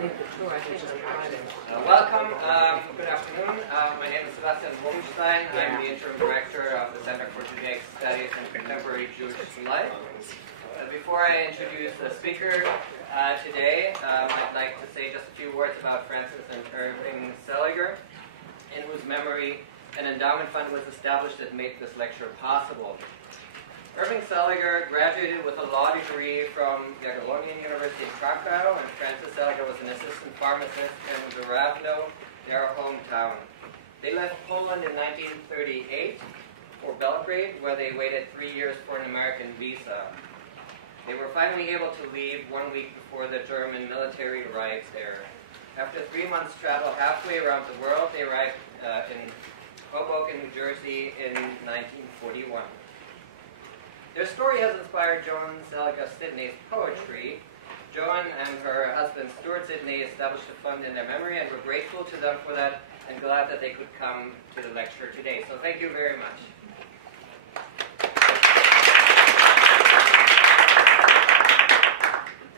Welcome. Good afternoon. My name is Sebastian Hohenstein. I'm the interim director of the Center for Judaic Studies and Contemporary Jewish Life. Before I introduce the speaker today, I'd like to say just a few words about Francis and Irving Seliger, in whose memory an endowment fund was established that made this lecture possible. Irving Seliger graduated with a law degree from the University in Krakow, and Francis Seliger was an assistant pharmacist in Żurawno, their hometown. They left Poland in 1938 for Belgrade, where they waited 3 years for an American visa. They were finally able to leave 1 week before the German military arrived there. After 3 months' travel halfway around the world, they arrived in Hoboken, New Jersey in 1941. Their story has inspired Joan Seliger Sidney's poetry. Joan and her husband Stuart Sidney established a fund in their memory, and we're grateful to them for that and glad that they could come to the lecture today. So thank you very much.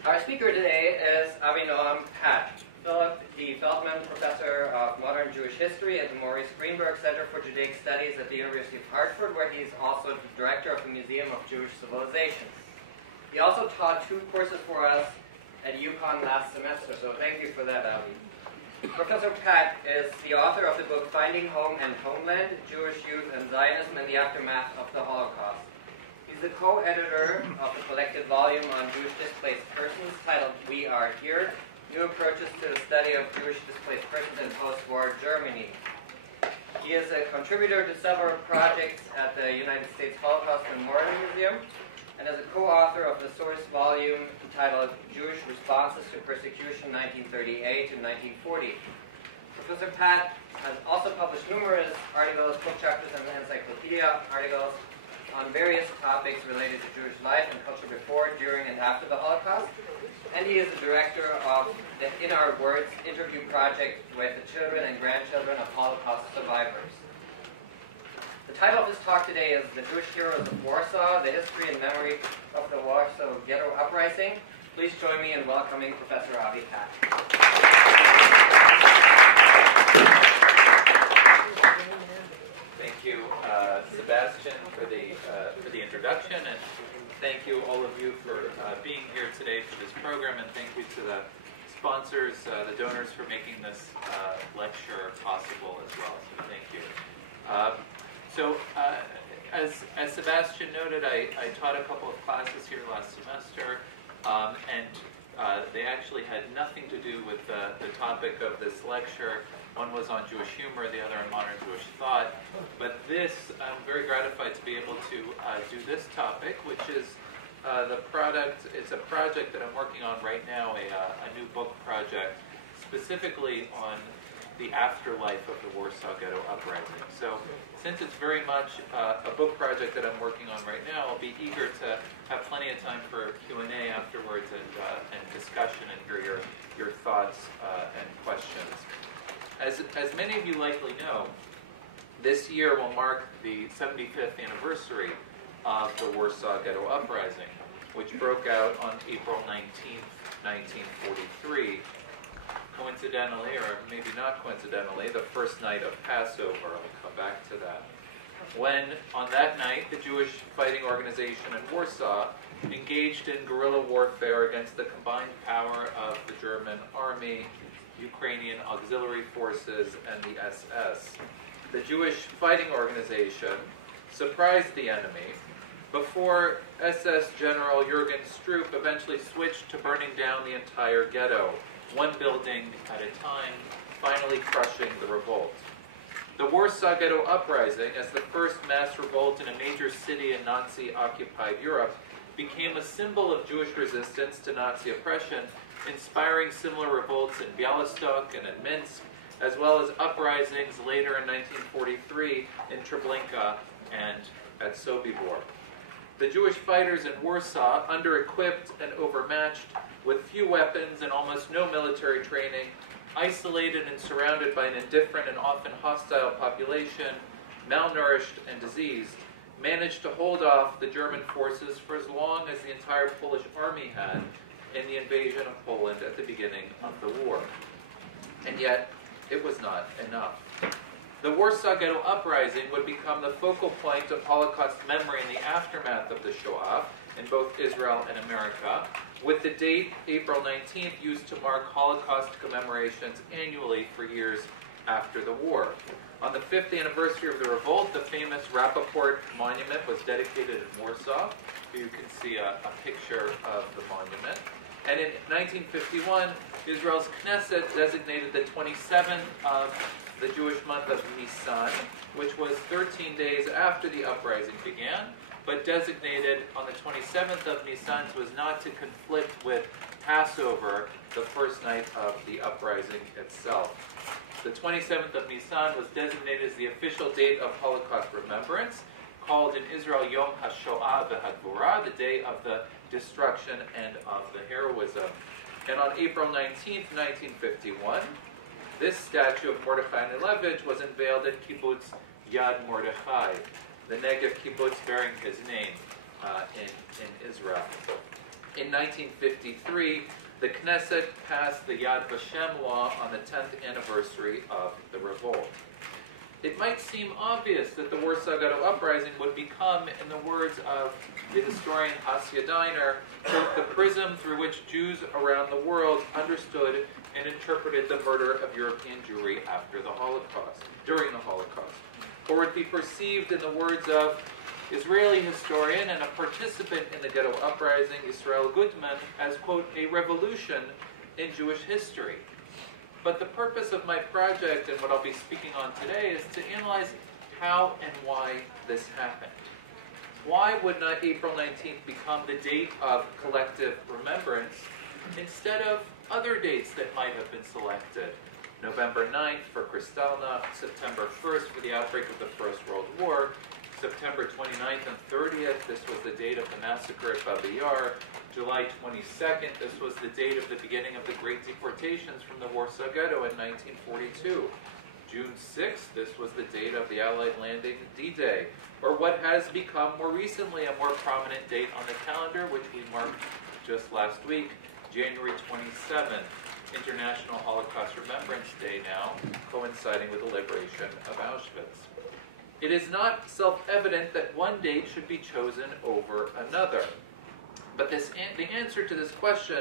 Our speaker today is Avinoam Patt, the Feltman Professor of Modern Jewish History at the Maurice Greenberg Center for Judaic Studies at the University of Hartford, where he's also the director of the Museum of Jewish Civilizations. He also taught 2 courses for us at UConn last semester, so thank you for that, Avi. Professor Patt is the author of the book Finding Home and Homeland, Jewish Youth and Zionism in the Aftermath of the Holocaust. He's the co-editor of the collected volume on Jewish displaced persons titled We Are Here, New Approaches to the Study of Jewish Displaced Persons in Post-War Germany. He is a contributor to several projects at the United States Holocaust Memorial Museum, and is a co-author of the source volume entitled Jewish Responses to Persecution 1938 and 1940. Professor Patt has also published numerous articles, book chapters, and encyclopedia articles on various topics related to Jewish life and culture before, during, and after the Holocaust. And he is the director of the In Our Words interview project with the children and grandchildren of Holocaust survivors. The title of his talk today is The Jewish Heroes of Warsaw, the History and Memory of the Warsaw Ghetto Uprising. Please join me in welcoming Professor Avi Patt. Thank you, Sebastian, for the introduction, and thank you all of you for being here today for this program, and thank you to the sponsors, the donors, for making this lecture possible as well. So thank you. As Sebastian noted, I taught a couple of classes here last semester, and they actually had nothing to do with the topic of this lecture. One was on Jewish humor, the other on modern Jewish thought. But this, I'm very gratified to be able to do this topic, which is it's a project that I'm working on right now, a new book project, specifically on the afterlife of the Warsaw Ghetto Uprising. So since it's very much a book project that I'm working on right now, I'll be eager to have plenty of time for Q&A afterwards and discussion and hear your thoughts and questions. As many of you likely know, this year will mark the 75th anniversary of the Warsaw Ghetto Uprising, which broke out on April 19th, 1943. Coincidentally, or maybe not coincidentally, the first night of Passover. I'll come back to that. When, on that night, the Jewish Fighting Organization in Warsaw engaged in guerrilla warfare against the combined power of the German army, Ukrainian auxiliary forces, and the SS. The Jewish Fighting Organization surprised the enemy before SS General Jürgen Stroop eventually switched to burning down the entire ghetto, one building at a time, finally crushing the revolt. The Warsaw Ghetto Uprising, as the first mass revolt in a major city in Nazi-occupied Europe, became a symbol of Jewish resistance to Nazi oppression, inspiring similar revolts in Białystok and in Minsk, as well as uprisings later in 1943 in Treblinka and at Sobibor. The Jewish fighters in Warsaw, under-equipped and overmatched, with few weapons and almost no military training, isolated and surrounded by an indifferent and often hostile population, malnourished and diseased, managed to hold off the German forces for as long as the entire Polish army had in the invasion of Poland at the beginning of of the war. And yet, it was not enough. The Warsaw Ghetto Uprising would become the focal point of Holocaust memory in the aftermath of the Shoah in both Israel and America, with the date April 19th used to mark Holocaust commemorations annually for years after the war. On the 5th anniversary of the revolt, the famous Rappaport Monument was dedicated in Warsaw. You can see a picture of the monument. And in 1951, Israel's Knesset designated the 27th of the Jewish month of Nisan, which was 13 days after the uprising began, but designated on the 27th of Nisan so as not to conflict with Passover, the first night of the uprising itself. The 27th of Nisan was designated as the official date of Holocaust remembrance, called in Israel Yom HaShoah v'Hagvura, the day of the destruction and of the heroism. And on April 19th, 1951, this statue of Mordechai Neilevich was unveiled at Kibbutz Yad Mordechai, the Negev kibbutz bearing his name in Israel. In 1953, the Knesset passed the Yad Vashem law on the 10th anniversary of the revolt. It might seem obvious that the Warsaw Ghetto Uprising would become, in the words of the historian Asya Diner, the prism through which Jews around the world understood and interpreted the murder of European Jewry during the Holocaust. Or would be perceived, in the words of Israeli historian and a participant in the Ghetto Uprising, Israel Gutman, as, quote, a revolution in Jewish history. But the purpose of my project and what I'll be speaking on today is to analyze how and why this happened. Why would not April 19th become the date of collective remembrance instead of other dates that might have been selected? November 9th for Kristallnacht, September 1st for the outbreak of the First World War, September 29th and 30th, this was the date of the massacre at Babi Yar, July 22nd, this was the date of the beginning of the Great Deportations from the Warsaw Ghetto in 1942. June 6th, this was the date of the Allied landing D-Day, or what has become more recently a more prominent date on the calendar, which we marked just last week, January 27th, International Holocaust Remembrance Day now, coinciding with the liberation of Auschwitz. It is not self-evident that one date should be chosen over another. But the answer to this question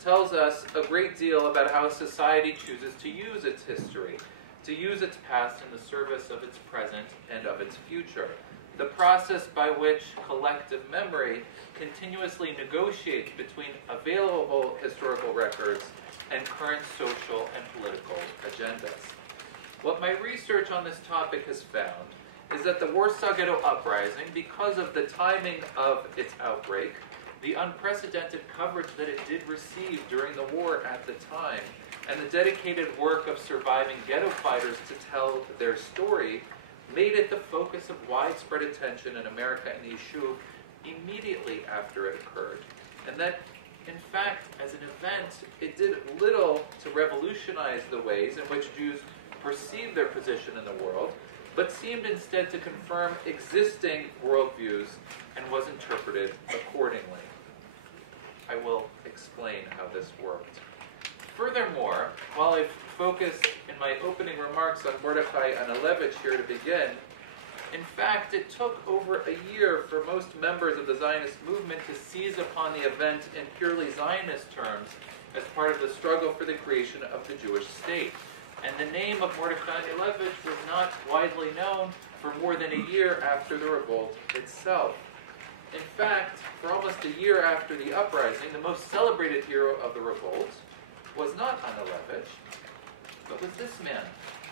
tells us a great deal about how society chooses to use its history, to use its past in the service of its present and of its future. The process by which collective memory continuously negotiates between available historical records and current social and political agendas. What my research on this topic has found is that the Warsaw Ghetto Uprising, because of the timing of its outbreak, the unprecedented coverage that it did receive during the war at the time, and the dedicated work of surviving ghetto fighters to tell their story, made it the focus of widespread attention in America and the issue immediately after it occurred. And that, in fact, as an event, it did little to revolutionize the ways in which Jews perceived their position in the world, but seemed instead to confirm existing worldviews and was interpreted accordingly. I will explain how this worked. Furthermore, while I've focused in my opening remarks on Mordechai Neilevich here to begin, in fact, it took over a year for most members of the Zionist movement to seize upon the event in purely Zionist terms as part of the struggle for the creation of the Jewish state. And the name of Mordechai Neilevich was not widely known for more than a year after the revolt itself. In fact, for almost a year after the uprising, the most celebrated hero of the revolt was not Neilevich, but was this man,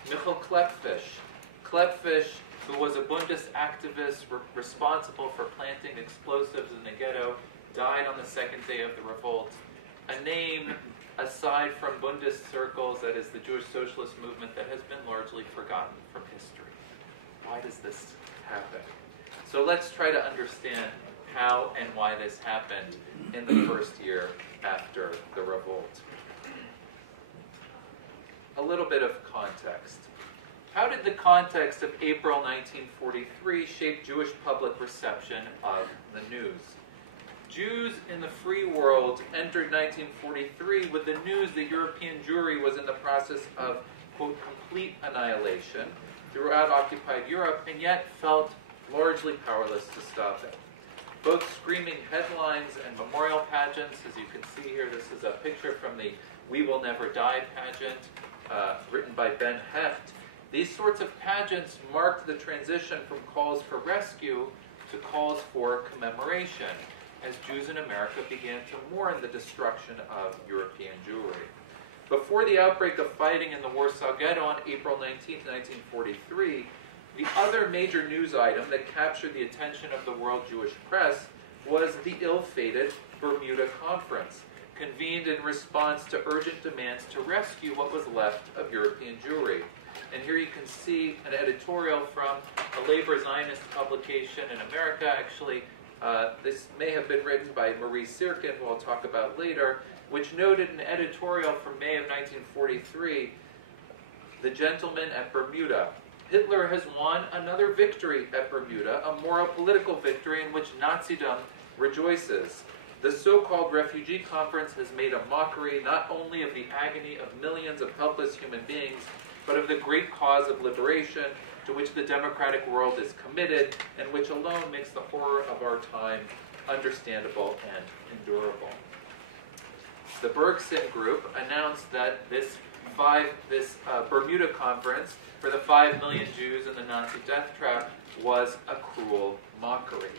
Michal Klepfish. Klepfish, who was a Bundes activist responsible for planting explosives in the ghetto, died on the second day of the revolt. A name, aside from Bundes circles, that is the Jewish socialist movement, that has been largely forgotten from history. Why does this happen? So let's try to understand how and why this happened in the first year after the revolt. A little bit of context. How did the context of April 1943 shape Jewish public reception of the news? Jews in the free world entered 1943 with the news the European Jewry was in the process of, quote, complete annihilation throughout occupied Europe, and yet felt largely powerless to stop it. Both screaming headlines and memorial pageants, as you can see here, this is a picture from the We Will Never Die pageant, written by Ben Heft. These sorts of pageants marked the transition from calls for rescue to calls for commemoration, as Jews in America began to mourn the destruction of European Jewry. Before the outbreak of fighting in the Warsaw Ghetto on April 19, 1943, the other major news item that captured the attention of the world Jewish press was the ill-fated Bermuda Conference, convened in response to urgent demands to rescue what was left of European Jewry. And here you can see an editorial from a labor Zionist publication in America. Actually, this may have been written by Maurice, who I'll talk about later, which noted an editorial from May of 1943, "The Gentleman at Bermuda. Hitler has won another victory at Bermuda, a moral political victory in which Nazism rejoices. The so-called refugee conference has made a mockery not only of the agony of millions of helpless human beings, but of the great cause of liberation to which the democratic world is committed, and which alone makes the horror of our time understandable and endurable." The Bergson Group announced that this Bermuda Conference for the 5 million Jews in the Nazi death trap was a cruel mockery.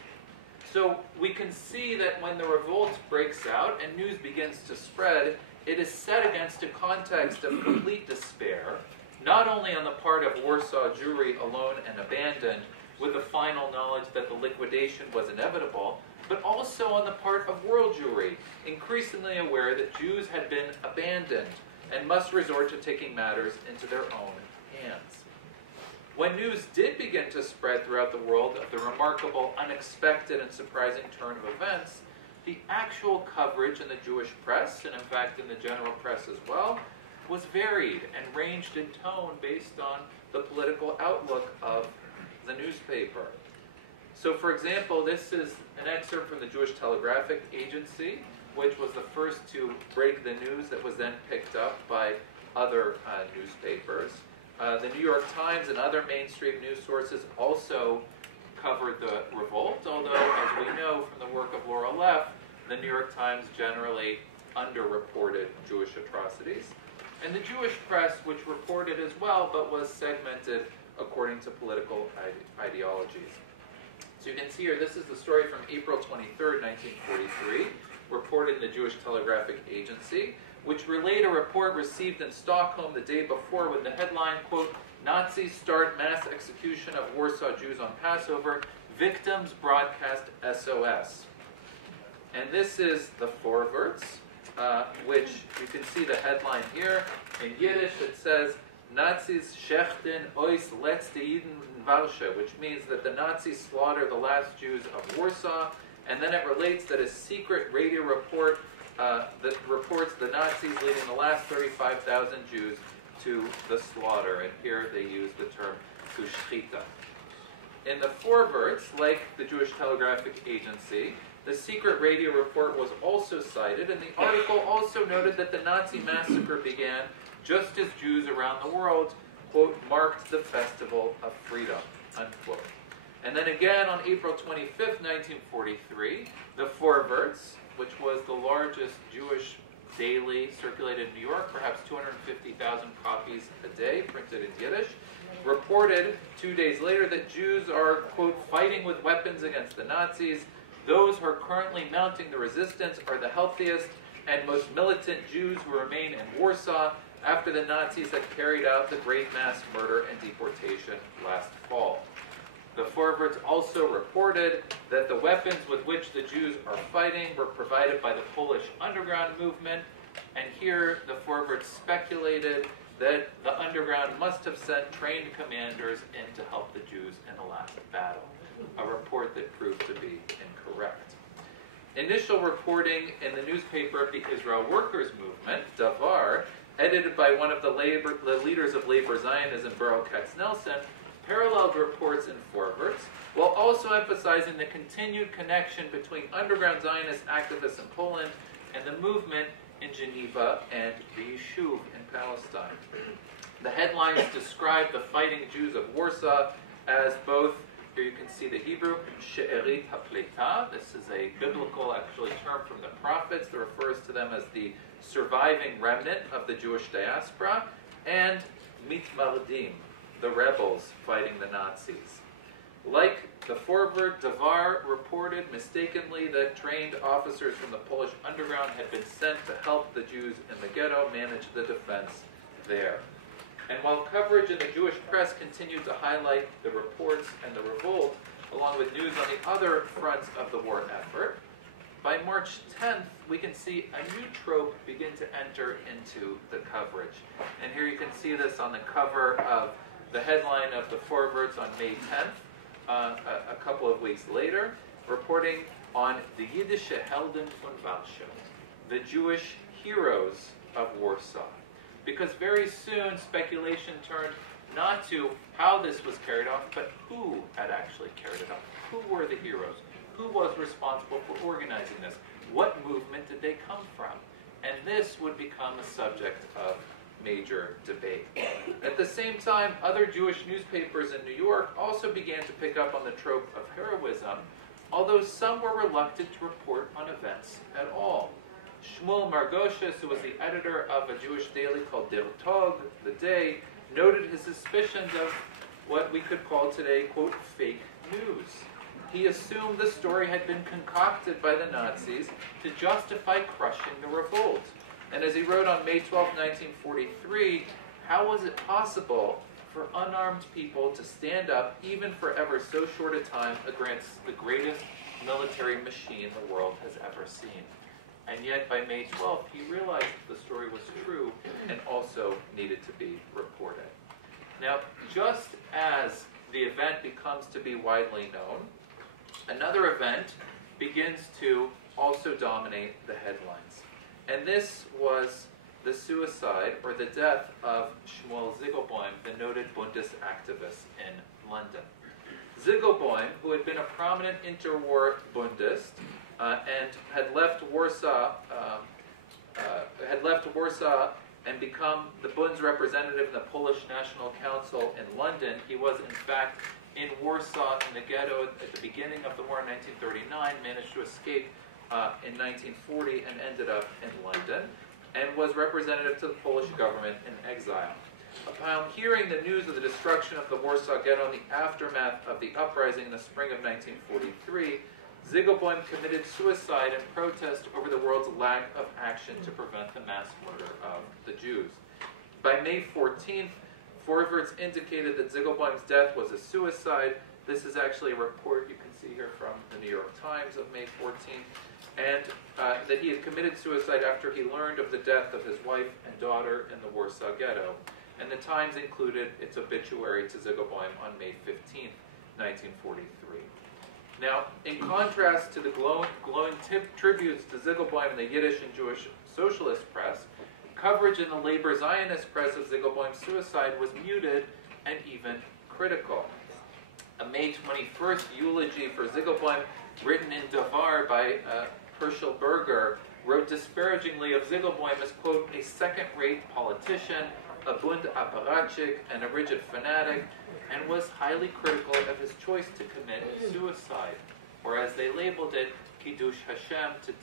So we can see that when the revolt breaks out and news begins to spread, it is set against a context of complete despair, not only on the part of Warsaw Jewry alone and abandoned, with the final knowledge that the liquidation was inevitable, but also on the part of world Jewry, increasingly aware that Jews had been abandoned and must resort to taking matters into their own hands. When news did begin to spread throughout the world of the remarkable, unexpected, and surprising turn of events, the actual coverage in the Jewish press, and in fact in the general press as well, was varied and ranged in tone based on the political outlook of the newspaper. So, for example, this is an excerpt from the Jewish Telegraphic Agency, which was the first to break the news that was then picked up by other newspapers. The New York Times and other mainstream news sources also covered the revolt, although, as we know from the work of Laura Leff, the New York Times generally underreported Jewish atrocities. And the Jewish press, which reported as well, but was segmented according to political ideologies. So you can see here, this is the story from April 23rd, 1943, reported in the Jewish Telegraphic Agency, which relayed a report received in Stockholm the day before with the headline, quote, "Nazis start mass execution of Warsaw Jews on Passover. Victims broadcast SOS." And this is the Vorwärts, which you can see the headline here. In Yiddish it says, "Nazis schechten ois letzte Juden in Warsaw," which means that the Nazis slaughter the last Jews of Warsaw. And then it relates that a secret radio report that reports the Nazis leading the last 35,000 Jews to the slaughter. And here they use the term zu schießen. In the Vorwärts, like the Jewish Telegraphic Agency, the secret radio report was also cited, and the article also noted that the Nazi massacre began just as Jews around the world, quote, marked the festival of freedom, unquote. And then again on April 25th, 1943, the Vorwärts, which was the largest Jewish daily circulated in New York, perhaps 250,000 copies a day printed in Yiddish, reported 2 days later that Jews are, quote, fighting with weapons against the Nazis. Those who are currently mounting the resistance are the healthiest and most militant Jews who remain in Warsaw after the Nazis had carried out the great mass murder and deportation last fall. The Vorwärts also reported that the weapons with which the Jews are fighting were provided by the Polish underground movement, and here the Vorwärts speculated that the underground must have sent trained commanders in to help the Jews in the last battle, a report that proved to be incorrect. Initial reporting in the newspaper of the Israel Workers' Movement, Davar, edited by one of the leaders of labor Zionism, Baruch Katznelson, paralleled reports and forwards, while also emphasizing the continued connection between underground Zionist activists in Poland and the movement in Geneva and the Yishuv in Palestine. The headlines describe the fighting Jews of Warsaw as both, here you can see the Hebrew, She'erit HaPleita. This is a biblical, actually, term from the prophets that refers to them as the surviving remnant of the Jewish diaspora, and Mitmardim, the rebels fighting the Nazis. Like the forward, Devar reported mistakenly that trained officers from the Polish underground had been sent to help the Jews in the ghetto manage the defense there. And while coverage in the Jewish press continued to highlight the reports and the revolt, along with news on the other fronts of the war effort, by March 10th, we can see a new trope begin to enter into the coverage. And here you can see this on the cover of the headline of the forwards on May 10th, a couple of weeks later, reporting on the Jiddische Helden von Warsaw, the Jewish Heroes of Warsaw. Because very soon speculation turned not to how this was carried off, but who had actually carried it off. Who were the heroes? Who was responsible for organizing this? What movement did they come from? And this would become a subject of major debate. At the same time, other Jewish newspapers in New York also began to pick up on the trope of heroism, although some were reluctant to report on events at all. Shmuel Margoshes, who was the editor of a Jewish daily called Der Tag, The Day, noted his suspicions of what we could call today, quote, fake news. He assumed the story had been concocted by the Nazis to justify crushing the revolt. And as he wrote on May 12, 1943, how was it possible for unarmed people to stand up, even for ever so short a time, against the greatest military machine the world has ever seen? And yet, by May 12th, he realized that the story was true and also needed to be reported. Now, just as the event becomes to be widely known, another event begins to also dominate the headlines. And this was the suicide or the death of Shmuel Ziegelboim, the noted Bundist activist in London. Ziegelboim, who had been a prominent interwar Bundist and had left Warsaw and become the Bund's representative in the Polish National Council in London. He was, in fact, in Warsaw in the ghetto at the beginning of the war in 1939, managed to escape in 1940 and ended up in London, and was representative to the Polish government in exile. Upon hearing the news of the destruction of the Warsaw Ghetto in the aftermath of the Uprising in the spring of 1943, Ziegelboim committed suicide in protest over the world's lack of action to prevent the mass murder of the Jews. By May 14th, forwards indicated that Ziegelboim's death was a suicide. This is actually a report you can see here from the New York Times of May 14th, and that he had committed suicide after he learned of the death of his wife and daughter in the Warsaw Ghetto. And the Times included its obituary to Ziegelboim on May 15th, 1943. Now, in contrast to the glowing tributes to Ziegelboim in the Yiddish and Jewish socialist press, coverage in the labor Zionist press of Ziegelboim's suicide was muted and even critical. A May 21st eulogy for Ziegelboim, written in Devar by Herschel Berger, wrote disparagingly of Ziegelboim as, quote, a second-rate politician, a Bund apparatchik, and a rigid fanatic, and was highly critical of his choice to commit suicide, or as they labeled it, Kiddush Hashem, to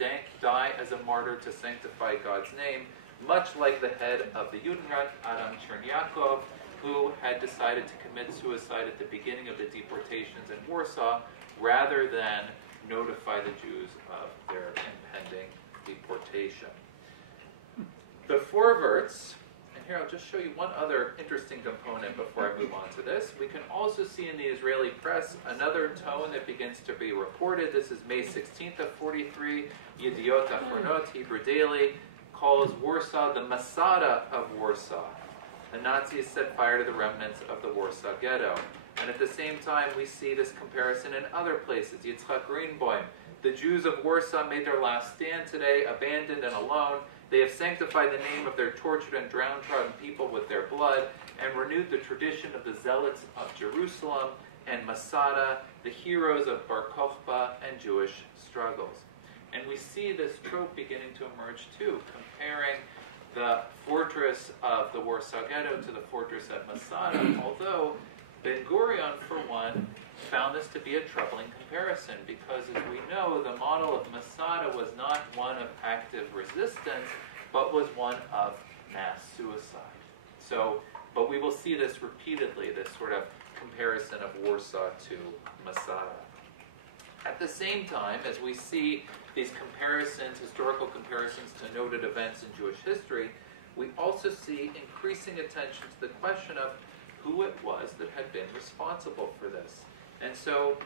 die as a martyr to sanctify God's name, much like the head of the Judenrat, Adam Chernyakov, who had decided to commit suicide at the beginning of the deportations in Warsaw, rather than notify the Jews of their impending deportation. The forwards, and here I'll just show you one other interesting component before I move on to this. We can also see in the Israeli press another tone that begins to be reported. This is May 16th of 43. Yediot Achronot, Hebrew Daily, calls Warsaw the Masada of Warsaw. The Nazis set fire to the remnants of the Warsaw Ghetto. And at the same time, we see this comparison in other places. Yitzchak Greenberg, the Jews of Warsaw made their last stand today, abandoned and alone. They have sanctified the name of their tortured and downtrodden people with their blood, and renewed the tradition of the zealots of Jerusalem and Masada, the heroes of Bar Kokhba and Jewish struggles. And we see this trope beginning to emerge too, comparing the fortress of the Warsaw Ghetto to the fortress at Masada, although Ben-Gurion, for one, found this to be a troubling comparison because, as we know, the model of Masada was not one of active resistance, but was one of mass suicide. So, but we will see this repeatedly, this sort of comparison of Warsaw to Masada. At the same time, as we see these comparisons, historical comparisons to noted events in Jewish history, we also see increasing attention to the question of who it was that had been responsible for this. And so,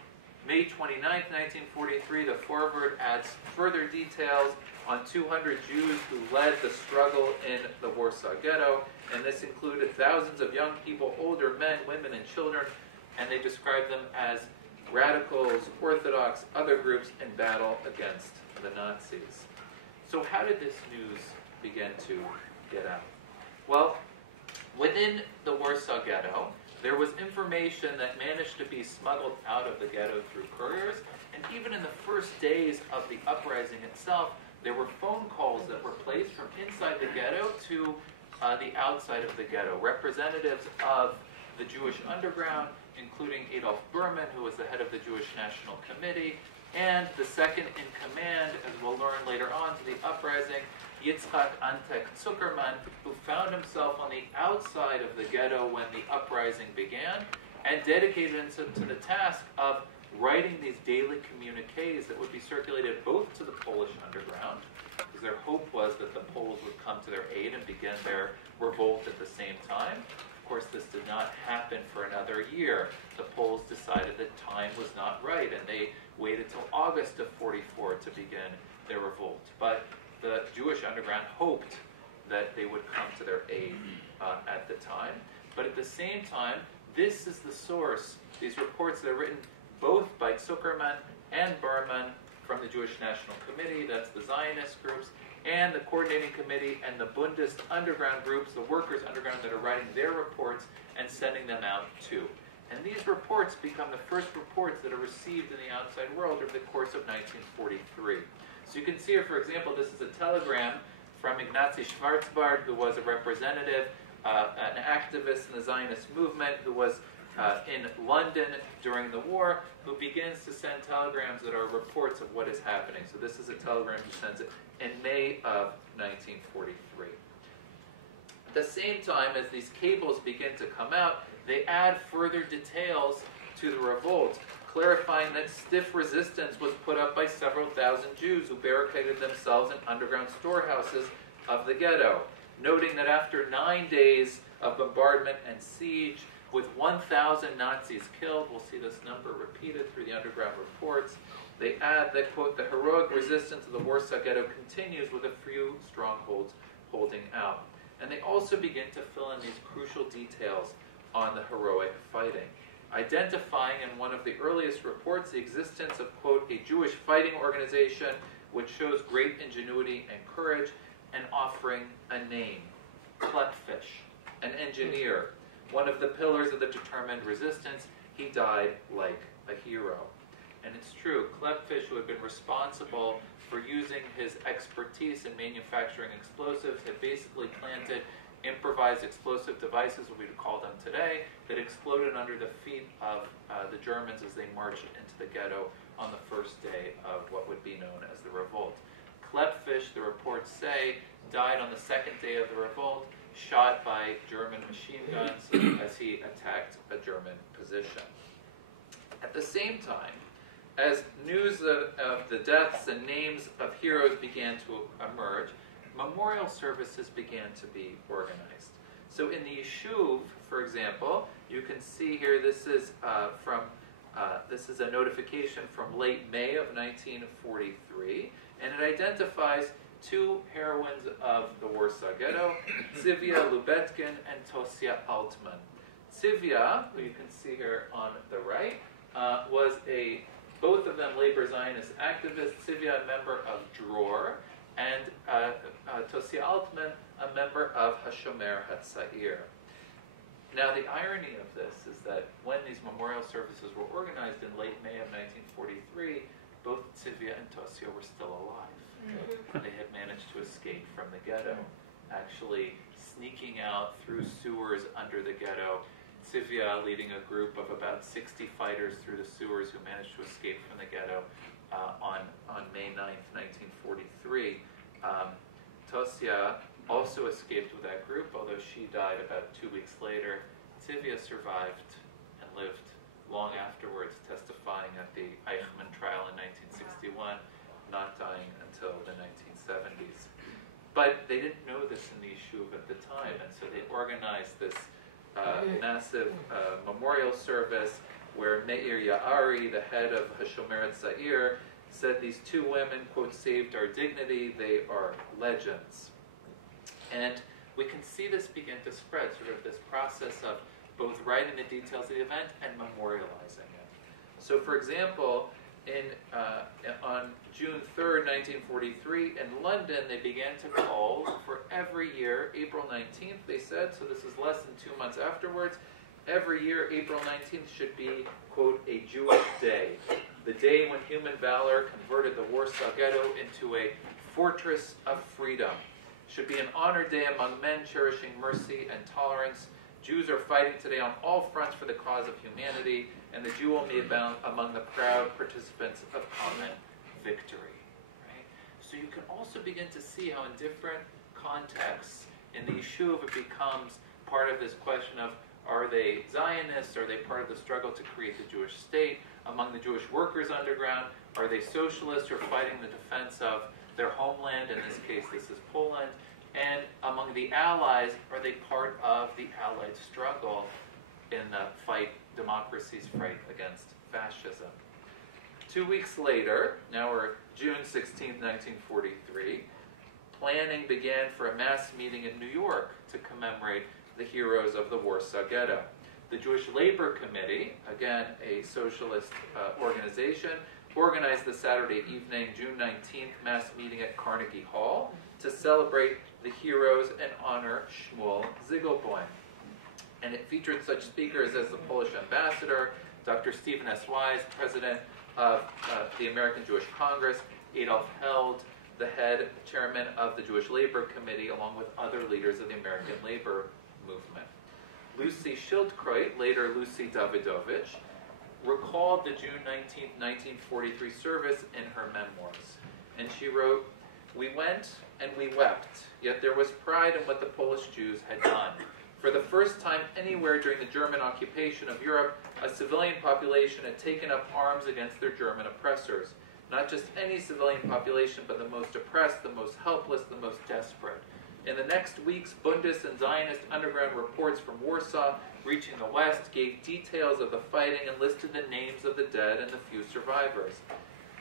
May 29, 1943, the foreword adds further details on 200 Jews who led the struggle in the Warsaw Ghetto, and this included thousands of young people, older men, women, and children, and they described them as radicals, Orthodox, other groups in battle against the Nazis. So how did this news begin to get out? Well, within the Warsaw Ghetto, there was information that managed to be smuggled out of the ghetto through couriers, and even in the first days of the uprising itself, there were phone calls that were placed from inside the ghetto to the outside of the ghetto. Representatives of the Jewish underground, including Adolf Berman, who was the head of the Jewish National Committee, and the second in command, as we'll learn later on, to the uprising, Yitzchak Antek Zuckerman, who found himself on the outside of the ghetto when the uprising began, and dedicated himself to the task of writing these daily communiques that would be circulated both to the Polish underground, because their hope was that the Poles would come to their aid and begin their revolt at the same time. Of course, this did not happen for another year. The Poles decided that time was not right, and they waited till August of 44 to begin their revolt. But the Jewish underground hoped that they would come to their aid at the time. But at the same time, this is the source, these reports that are written both by Zuckerman and Berman from the Jewish National Committee, that's the Zionist groups, and the Coordinating Committee and the Bundist underground groups, the workers underground, that are writing their reports and sending them out too. And these reports become the first reports that are received in the outside world over the course of 1943. So you can see here, for example, this is a telegram from Ignacy Schwarzbard, who was a representative, an activist in the Zionist movement, who was in London during the war, who begins to send telegrams that are reports of what is happening. So this is a telegram he sends it in May of 1943. At the same time, as these cables begin to come out, they add further details to the revolt, clarifying that stiff resistance was put up by several thousand Jews who barricaded themselves in underground storehouses of the ghetto, noting that after 9 days of bombardment and siege, with 1,000 Nazis killed, we'll see this number repeated through the underground reports, they add that, quote, the heroic resistance of the Warsaw Ghetto continues with a few strongholds holding out. And they also begin to fill in these crucial details on the heroic fighting, identifying in one of the earliest reports the existence of, quote, a Jewish fighting organization which shows great ingenuity and courage, and offering a name, Klepfish, an engineer, one of the pillars of the determined resistance. He died like a hero. And it's true, Klepfish, who had been responsible for using his expertise in manufacturing explosives, had basically planted improvised explosive devices, what we would call them today, that exploded under the feet of the Germans as they marched into the ghetto on the first day of what would be known as the revolt. Klepfish, the reports say, died on the second day of the revolt, shot by German machine guns as he attacked a German position. At the same time, as news of the deaths and names of heroes began to emerge, memorial services began to be organized. So in the Yishuv, for example, you can see here, this is a notification from late May of 1943, and it identifies two heroines of the Warsaw Ghetto, Zivia Lubetkin and Tosia Altman. Zivia, who you can see here on the right, was both of them labor Zionist activists. Zivia, a member of Dror, and Tosia Altman, a member of Hashomer HaTzair. Now, the irony of this is that when these memorial services were organized in late May of 1943, both Tzivia and Tosia were still alive. They had managed to escape from the ghetto, actually sneaking out through sewers under the ghetto. Tzivia leading a group of about 60 fighters through the sewers who managed to escape from the ghetto on May 9th, 1943. Tosia also escaped with that group, although she died about 2 weeks later. Tzivia survived and lived long afterwards, testifying at the Eichmann trial in 1961, not dying until the 1970s. But they didn't know this in the yeshuv at the time, and so they organized this massive memorial service where Meir Ya'ari, the head of Hashomer HaTzair, said these two women, quote, saved our dignity, they are legends. And we can see this begin to spread, sort of this process of both writing the details of the event and memorializing it. So, for example, on June 3rd, 1943, in London, they began to call for every year, April 19th, they said, so this is less than 2 months afterwards, every year, April 19th should be, quote, a Jewish day. The day when human valor converted the Warsaw Ghetto into a fortress of freedom. Should be an honored day among men cherishing mercy and tolerance. Jews are fighting today on all fronts for the cause of humanity, and the Jew will be abound among the proud participants of common victory. Right? So you can also begin to see how in different contexts, in the yeshuv, it becomes part of this question of, are they Zionists? Are they part of the struggle to create the Jewish state? Among the Jewish workers underground, are they socialists who are fighting the defense of their homeland? In this case, this is Poland. And among the Allies, are they part of the Allied struggle in the fight, democracy's fight against fascism? 2 weeks later, now we're June 16, 1943, planning began for a mass meeting in New York to commemorate the heroes of the Warsaw Ghetto. The Jewish Labor Committee, again a socialist organization, organized the Saturday evening, June 19th, mass meeting at Carnegie Hall to celebrate the heroes and honor Shmuel Ziegelboim. And it featured such speakers as the Polish ambassador, Dr. Stephen S. Wise, president of the American Jewish Congress, Adolf Held, the head chairman of the Jewish Labor Committee, along with other leaders of the American labor movement. Lucy Schildkreuz, later Lucy Davidovich, recalled the June 19, 1943 service in her memoirs. And she wrote, "We went and we wept, yet there was pride in what the Polish Jews had done. For the first time anywhere during the German occupation of Europe, a civilian population had taken up arms against their German oppressors. Not just any civilian population, but the most oppressed, the most helpless, the most desperate. In the next weeks, Bundist and Zionist underground reports from Warsaw reaching the West gave details of the fighting and listed the names of the dead and the few survivors."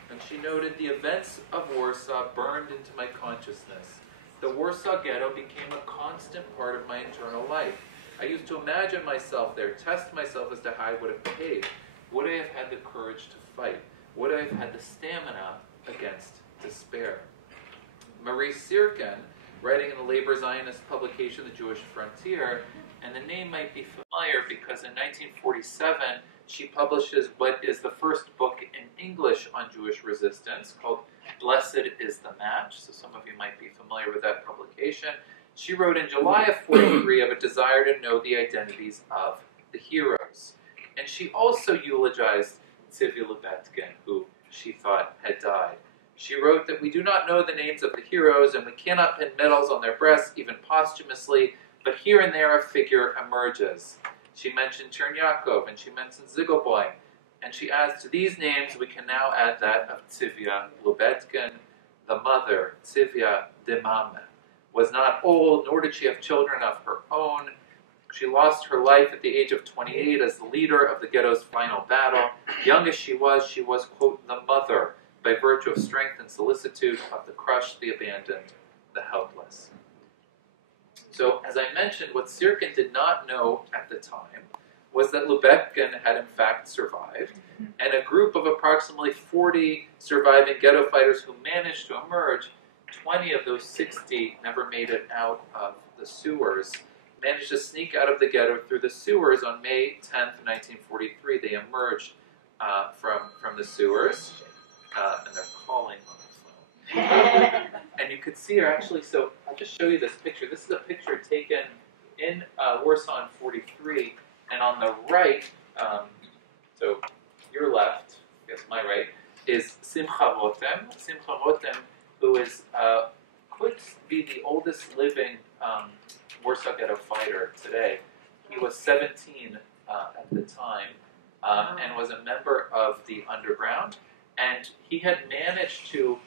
And she noted, "The events of Warsaw burned into my consciousness. The Warsaw Ghetto became a constant part of my internal life. I used to imagine myself there, test myself as to how I would have behaved. Would I have had the courage to fight? Would I have had the stamina against despair?" Maurice Sirkin, writing in the labor Zionist publication The Jewish Frontier, and the name might be familiar because in 1947 she publishes what is the first book in English on Jewish resistance called Blessed is the Match, so some of you might be familiar with that publication. She wrote in July of 43 of a desire to know the identities of the heroes. And she also eulogized Tzivia Lubetkin, who she thought had died. She wrote that we do not know the names of the heroes and we cannot pin medals on their breasts, even posthumously, but here and there a figure emerges. She mentioned Chernyakov and she mentioned Ziegelboim, and she adds to these names we can now add that of Tzivia Lubetkin, the mother, Tzivia de Mame, was not old, nor did she have children of her own. She lost her life at the age of 28 as the leader of the ghetto's final battle. Young as she was, quote, the mother, by virtue of strength and solicitude of the crushed, the abandoned, the helpless. So, as I mentioned, what Sirkin did not know at the time was that Lubetkin had in fact survived, and a group of approximately 40 surviving ghetto fighters who managed to emerge 20 of those 60 never made it out of the sewers, managed to sneak out of the ghetto through the sewers on May 10th, 1943. They emerged from the sewers, and they're calling on the phone. And you could see her actually, so I'll just show you this picture. This is a picture taken in Warsaw in 43, and on the right, so your left, I guess my right, is Simcha Rotem. Simcha Rotem, who is could be the oldest living Warsaw Ghetto fighter today. He was 17 at the time and was a member of the underground. And he had managed to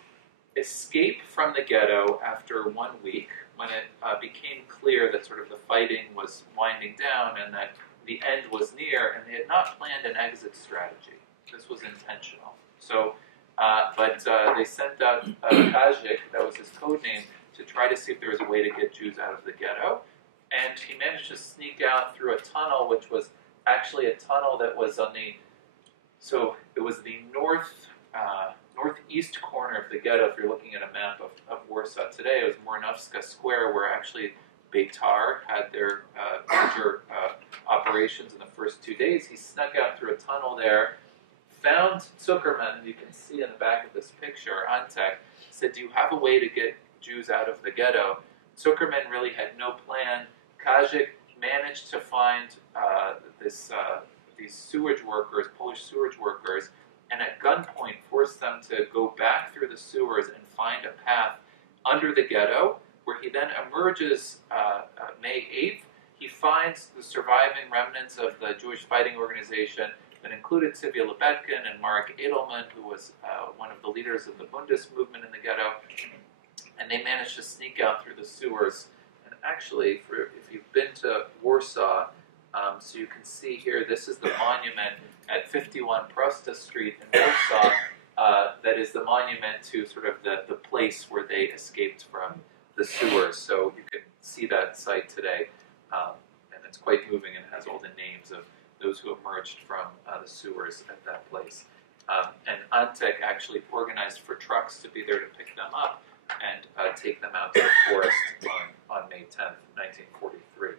escape from the ghetto after 1 week when it became clear that sort of the fighting was winding down and that the end was near, and they had not planned an exit strategy. This was intentional. So, but they sent out Kajik, that was his code name, to try to see if there was a way to get Jews out of the ghetto. And he managed to sneak out through a tunnel, which was actually a tunnel that was on the, so it was the northeast corner of the ghetto. If you're looking at a map of Warsaw today, it was Mornowska Square, where actually Beitar had their major operations in the first 2 days. He snuck out through a tunnel there, found Zuckerman, you can see in the back of this picture, Antek, said, "Do you have a way to get Jews out of the ghetto?" Zuckerman really had no plan. Kajik managed to find these sewage workers, Polish sewage workers, and at gunpoint forced them to go back through the sewers and find a path under the ghetto, where he then emerges May 8th. He finds the surviving remnants of the Jewish fighting organization that included Tzivia Lebedkin and Marek Edelman, who was one of the leaders of the Bundes movement in the ghetto, and they managed to sneak out through the sewers. And actually, if you've been to Warsaw, so you can see here, this is the monument at 51 Prosta Street in Warsaw. That is the monument to sort of the place where they escaped from the sewers. So you can see that site today, and it's quite moving and has all the names of those who emerged from the sewers at that place. And Antek actually organized for trucks to be there to pick them up and take them out to the forest on May 10th, 1943.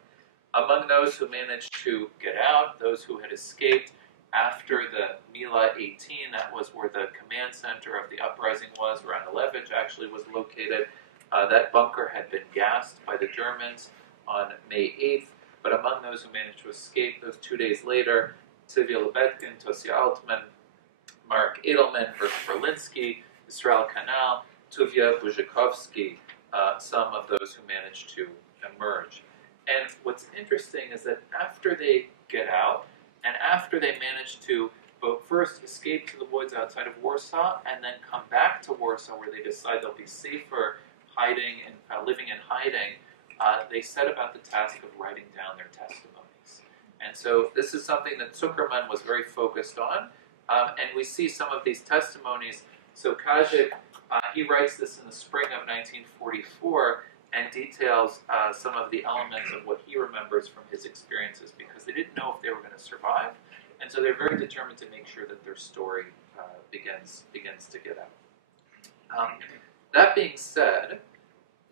Among those who managed to get out, those who had escaped after the Mila 18, that was where the command center of the uprising was, where Anilevich actually was located. That bunker had been gassed by the Germans on May 8th, but among those who managed to escape, those 2 days later, Tzivia Lebedkin, Tosia Altman, Mark Edelman, Berlinsky, Israel Kanal, Tuvia Buzhikovsky, some of those who managed to emerge. And what's interesting is that after they get out, and after they manage to both first escape to the woods outside of Warsaw, and then come back to Warsaw where they decide they'll be safer hiding and living in hiding, they set about the task of writing down their testimonies. And so this is something that Zuckerman was very focused on, and we see some of these testimonies. So Kajik, he writes this in the spring of 1944, and details some of the elements of what he remembers from his experiences, because they didn't know if they were going to survive, and so they're very determined to make sure that their story begins to get out. That being said,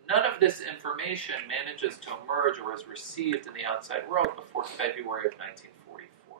none of this information manages to emerge or is received in the outside world before February of 1944,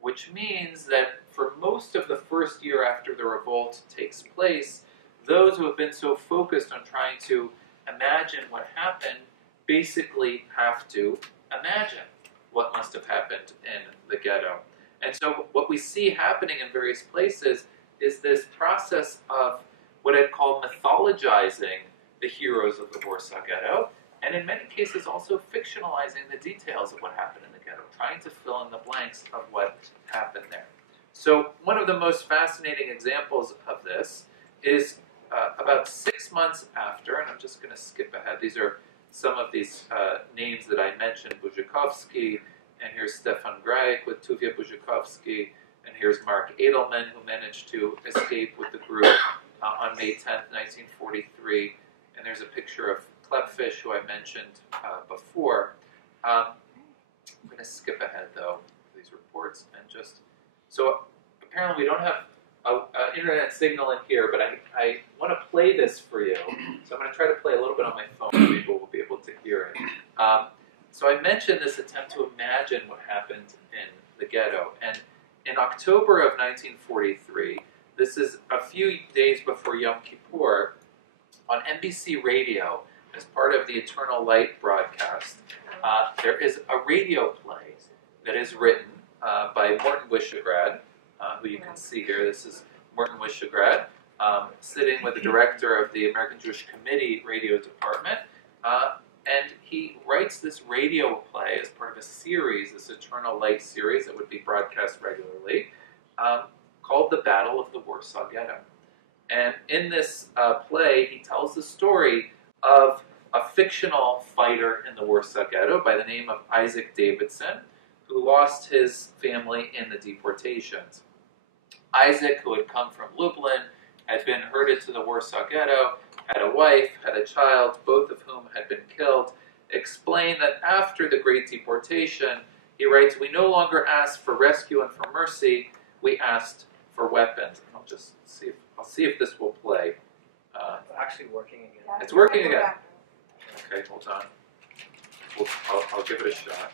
which means that for most of the first year after the revolt takes place, those who have been so focused on trying to imagine what happened basically have to imagine what must have happened in the ghetto. And so what we see happening in various places is this process of what I'd call mythologizing the heroes of the Warsaw Ghetto, and in many cases also fictionalizing the details of what happened in the ghetto, trying to fill in the blanks of what happened there. So one of the most fascinating examples of this is about 6 months after, and I'm just going to skip ahead. These are some of these names that I mentioned, Buzhikovsky, and here's Stefan Grajek with Tuvia Buzhikovsky, and here's Mark Edelman, who managed to escape with the group on May 10th, 1943, and there's a picture of Klepfish, who I mentioned before. I'm going to skip ahead, though, these reports, and just, so apparently we don't have an internet signal in here, but I want to play this for you. So I'm going to try to play a little bit on my phone, and maybe we'll be able to hear it. So I mentioned this attempt to imagine what happened in the ghetto. And in October of 1943, this is a few days before Yom Kippur, on NBC Radio, as part of the Eternal Light broadcast, there is a radio play that is written by Morton Wishegrad, who you can see here. This is Morton Wishegrad, sitting with the director of the American Jewish Committee radio department, and he writes this radio play as part of a series, this Eternal Light series that would be broadcast regularly, called The Battle of the Warsaw Ghetto. And in this play, he tells the story of a fictional fighter in the Warsaw Ghetto by the name of Isaac Davidson, who lost his family in the deportations. Isaac, who had come from Lublin, had been herded to the Warsaw Ghetto, had a wife, had a child, both of whom had been killed, explained that after the Great Deportation, he writes, "We no longer asked for rescue and for mercy, we asked for weapons." And I'll see if this will play. It's actually working again. It's working again. Okay, hold on. I'll give it a shot.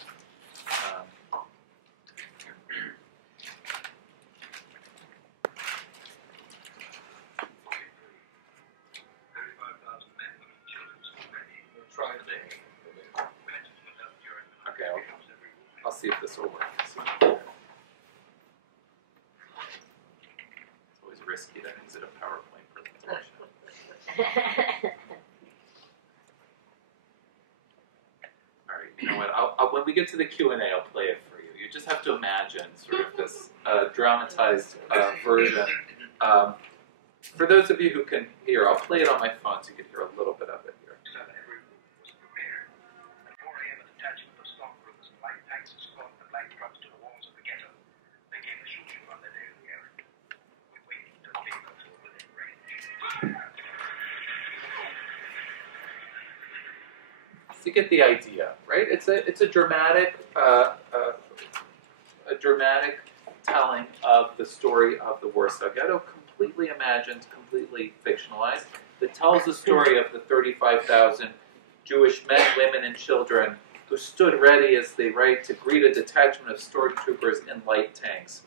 Okay, I'll see if this will work. It's always risky to exit a PowerPoint presentation. All right, you know what? I'll when we get to the Q&A, I'll play it for you. You just have to imagine sort of this dramatized version. For those of you who can hear, I'll play it on my phone so you can hear a little bit of it here. You get the idea, right? It's a dramatic dramatic telling of the story of the Warsaw Ghetto, completely imagined, completely fictionalized, that tells the story of the 35,000 Jewish men, women, and children who stood ready, as they write, to greet a detachment of stormtroopers in light tanks.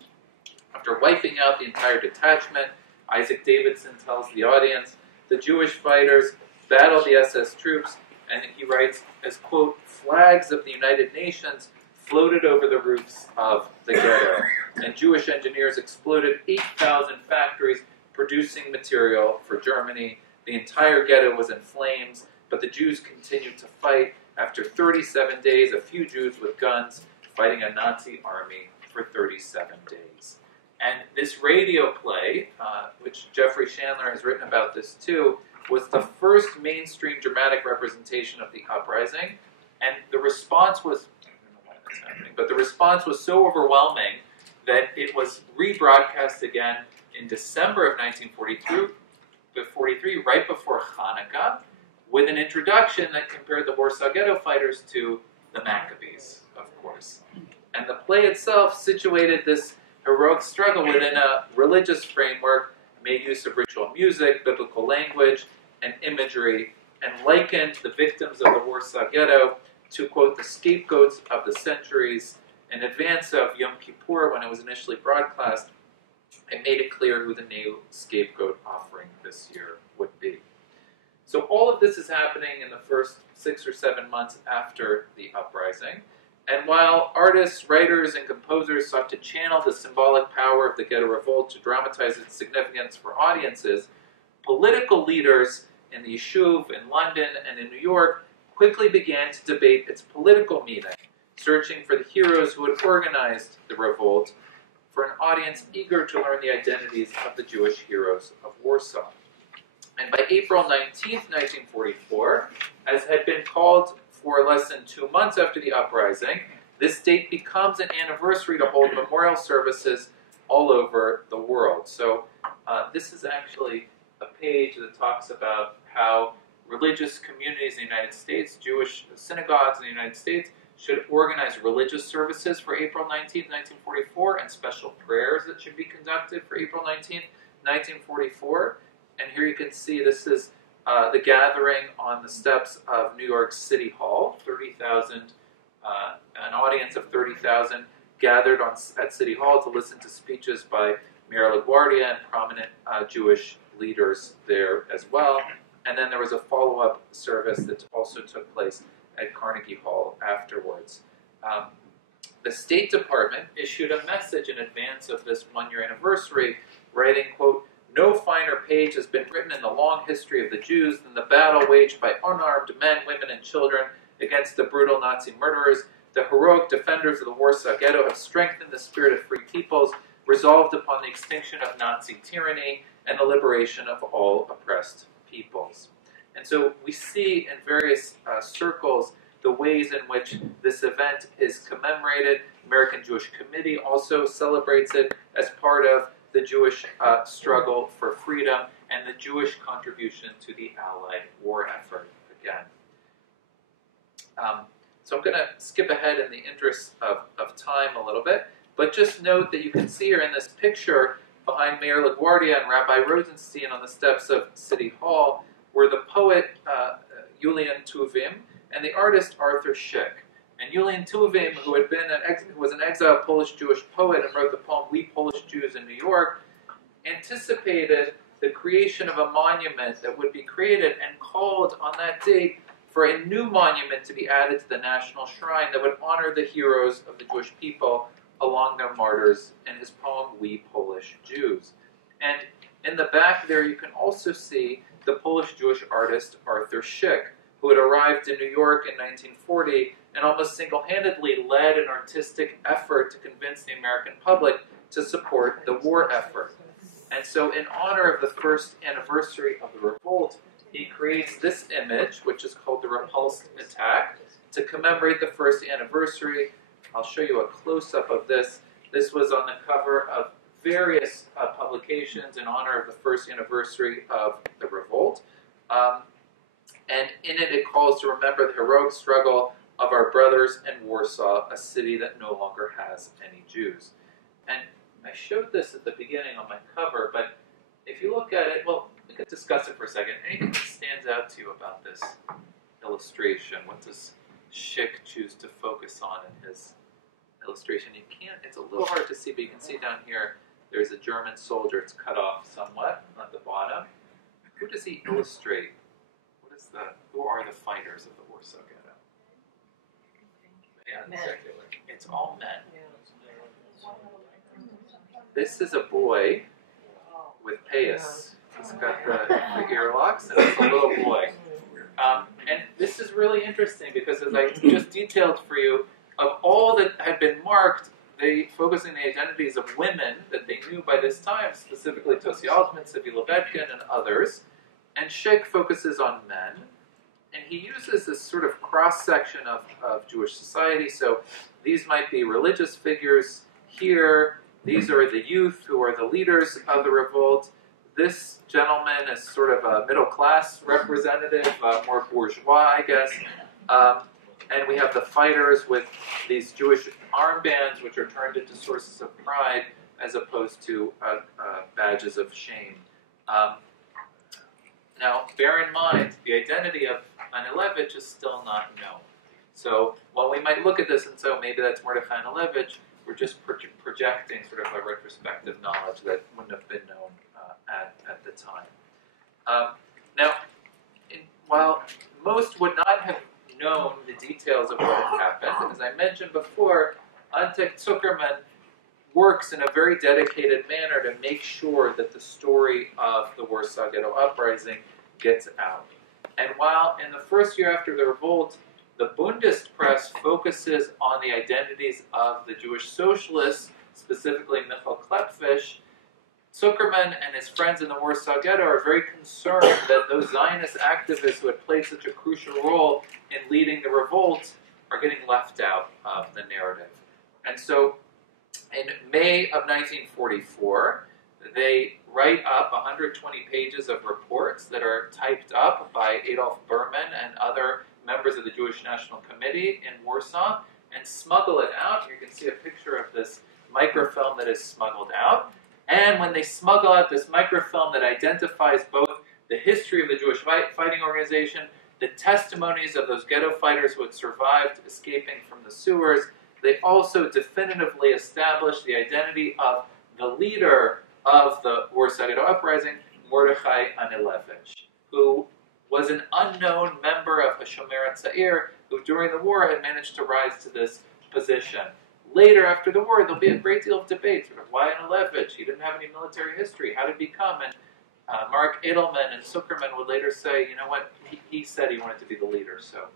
After wiping out the entire detachment, Isaac Davidson tells the audience, the Jewish fighters battled the SS troops, and he writes, as, quote, flags of the United Nations floated over the roofs of the ghetto, and Jewish engineers exploded 8,000 factories producing material for Germany. The entire ghetto was in flames, but the Jews continued to fight. After 37 days, a few Jews with guns fighting a Nazi army for 37 days. And this radio play, which Jeffrey Chandler has written about this too, was the first mainstream dramatic representation of the Uprising, and the response was, I don't know why that's happening, but the response was so overwhelming that it was rebroadcast again in December of 1943, right before Hanukkah, with an introduction that compared the Warsaw Ghetto fighters to the Maccabees, of course. And the play itself situated this heroic struggle within a religious framework, made use of ritual music, biblical language, and imagery, and likened the victims of the Warsaw Ghetto to, quote, the scapegoats of the centuries. In advance of Yom Kippur, when it was initially broadcast, it made it clear who the new scapegoat offering this year would be. So all of this is happening in the first 6 or 7 months after the Uprising. And while artists, writers, and composers sought to channel the symbolic power of the Ghetto Revolt to dramatize its significance for audiences, political leaders in the Yishuv in London and in New York quickly began to debate its political meaning, searching for the heroes who had organized the revolt, for an audience eager to learn the identities of the Jewish heroes of Warsaw. And by April 19th, 1944, as had been called for less than 2 months after the Uprising, this date becomes an anniversary to hold memorial services all over the world. So this is actually a page that talks about how religious communities in the United States, Jewish synagogues in the United States, should organize religious services for April 19th, 1944, and special prayers that should be conducted for April 19th, 1944. And here you can see this is the gathering on the steps of New York City Hall. 30,000, an audience of 30,000 gathered at City Hall to listen to speeches by Mayor LaGuardia and prominent Jewish leaders there as well. And then there was a follow-up service that also took place at Carnegie Hall afterwards. The State Department issued a message in advance of this one-year anniversary, writing, quote, "No finer page has been written in the long history of the Jews than the battle waged by unarmed men, women, and children against the brutal Nazi murderers. The heroic defenders of the Warsaw Ghetto have strengthened the spirit of free peoples, resolved upon the extinction of Nazi tyranny and the liberation of all oppressed peoples." And so we see in various circles the ways in which this event is commemorated. American Jewish Committee also celebrates it as part of the Jewish struggle for freedom and the Jewish contribution to the Allied war effort again. So I'm going to skip ahead in the interest of time a little bit, but just note that you can see here in this picture behind Mayor LaGuardia and Rabbi Rosenstein on the steps of City Hall were the poet Julian Tuwim and the artist Arthur Szyk. And Julian Tuwim, who was an exiled Polish-Jewish poet and wrote the poem We Polish Jews in New York, anticipated the creation of a monument that would be created and called on that date for a new monument to be added to the National Shrine that would honor the heroes of the Jewish people along their martyrs in his poem We Polish Jews. And in the back there you can also see the Polish-Jewish artist Arthur Szyk, who had arrived in New York in 1940 and almost single-handedly led an artistic effort to convince the American public to support the war effort. And so in honor of the first anniversary of the revolt, he creates this image, which is called the Repulsed Attack, to commemorate the first anniversary. I'll show you a close-up of this. This was on the cover of various publications in honor of the first anniversary of the revolt. And in it, it calls to remember the heroic struggle of our brothers in Warsaw, a city that no longer has any Jews. And I showed this at the beginning on my cover, but if you look at it, well, we could discuss it for a second. Anything that stands out to you about this illustration? What does Szyk choose to focus on in his illustration? You can't, it's a little hard to see, but you can see down here, there's a German soldier. It's cut off somewhat at the bottom. Who does he illustrate? Who are the fighters of the Warsaw Ghetto? Yeah, exactly. It's all men. This is a boy with payas. He's got the earlocks, and it's a little boy. And this is really interesting because, as I just detailed for you, of all that had been marked, they focused on the identities of women that they knew by this time, specifically Tosi Altman, Sivi Lebedkin, and others. And Szyk focuses on men, and he uses this sort of cross-section of Jewish society. So these might be religious figures here. These are the youth who are the leaders of the revolt. This gentleman is sort of a middle-class representative, more bourgeois, I guess. And we have the fighters with these Jewish armbands, which are turned into sources of pride as opposed to badges of shame. Now, bear in mind, the identity of Anilevich is still not known. So while we might look at this and say, oh, maybe that's Mordechai Anilevich, we're just projecting sort of a retrospective knowledge that wouldn't have been known at the time. Now, while most would not have known the details of what had happened, as I mentioned before, Ante Zuckerman works in a very dedicated manner to make sure that the story of the Warsaw Ghetto Uprising gets out. And while in the first year after the revolt, the Bundist press focuses on the identities of the Jewish socialists, specifically Michael Klepfish, Zuckerman and his friends in the Warsaw Ghetto are very concerned that those Zionist activists who had played such a crucial role in leading the revolt are getting left out of the narrative. And so in May of 1944, they write up 120 pages of reports that are typed up by Adolf Berman and other members of the Jewish National Committee in Warsaw and smuggle it out. You can see a picture of this microfilm that is smuggled out. And when they smuggle out this microfilm that identifies both the history of the Jewish fighting organization, the testimonies of those ghetto fighters who had survived escaping from the sewers. They also definitively established the identity of the leader of the Warsaw Ghetto Uprising, Mordechai Anilevich, who was an unknown member of Hashomer Tzair, who during the war had managed to rise to this position. Later, after the war, there'll be a great deal of debate. Sort of why Anilevich? He didn't have any military history. How did he become? And Mark Edelman and Zuckerman would later say, you know what, he said he wanted to be the leader, so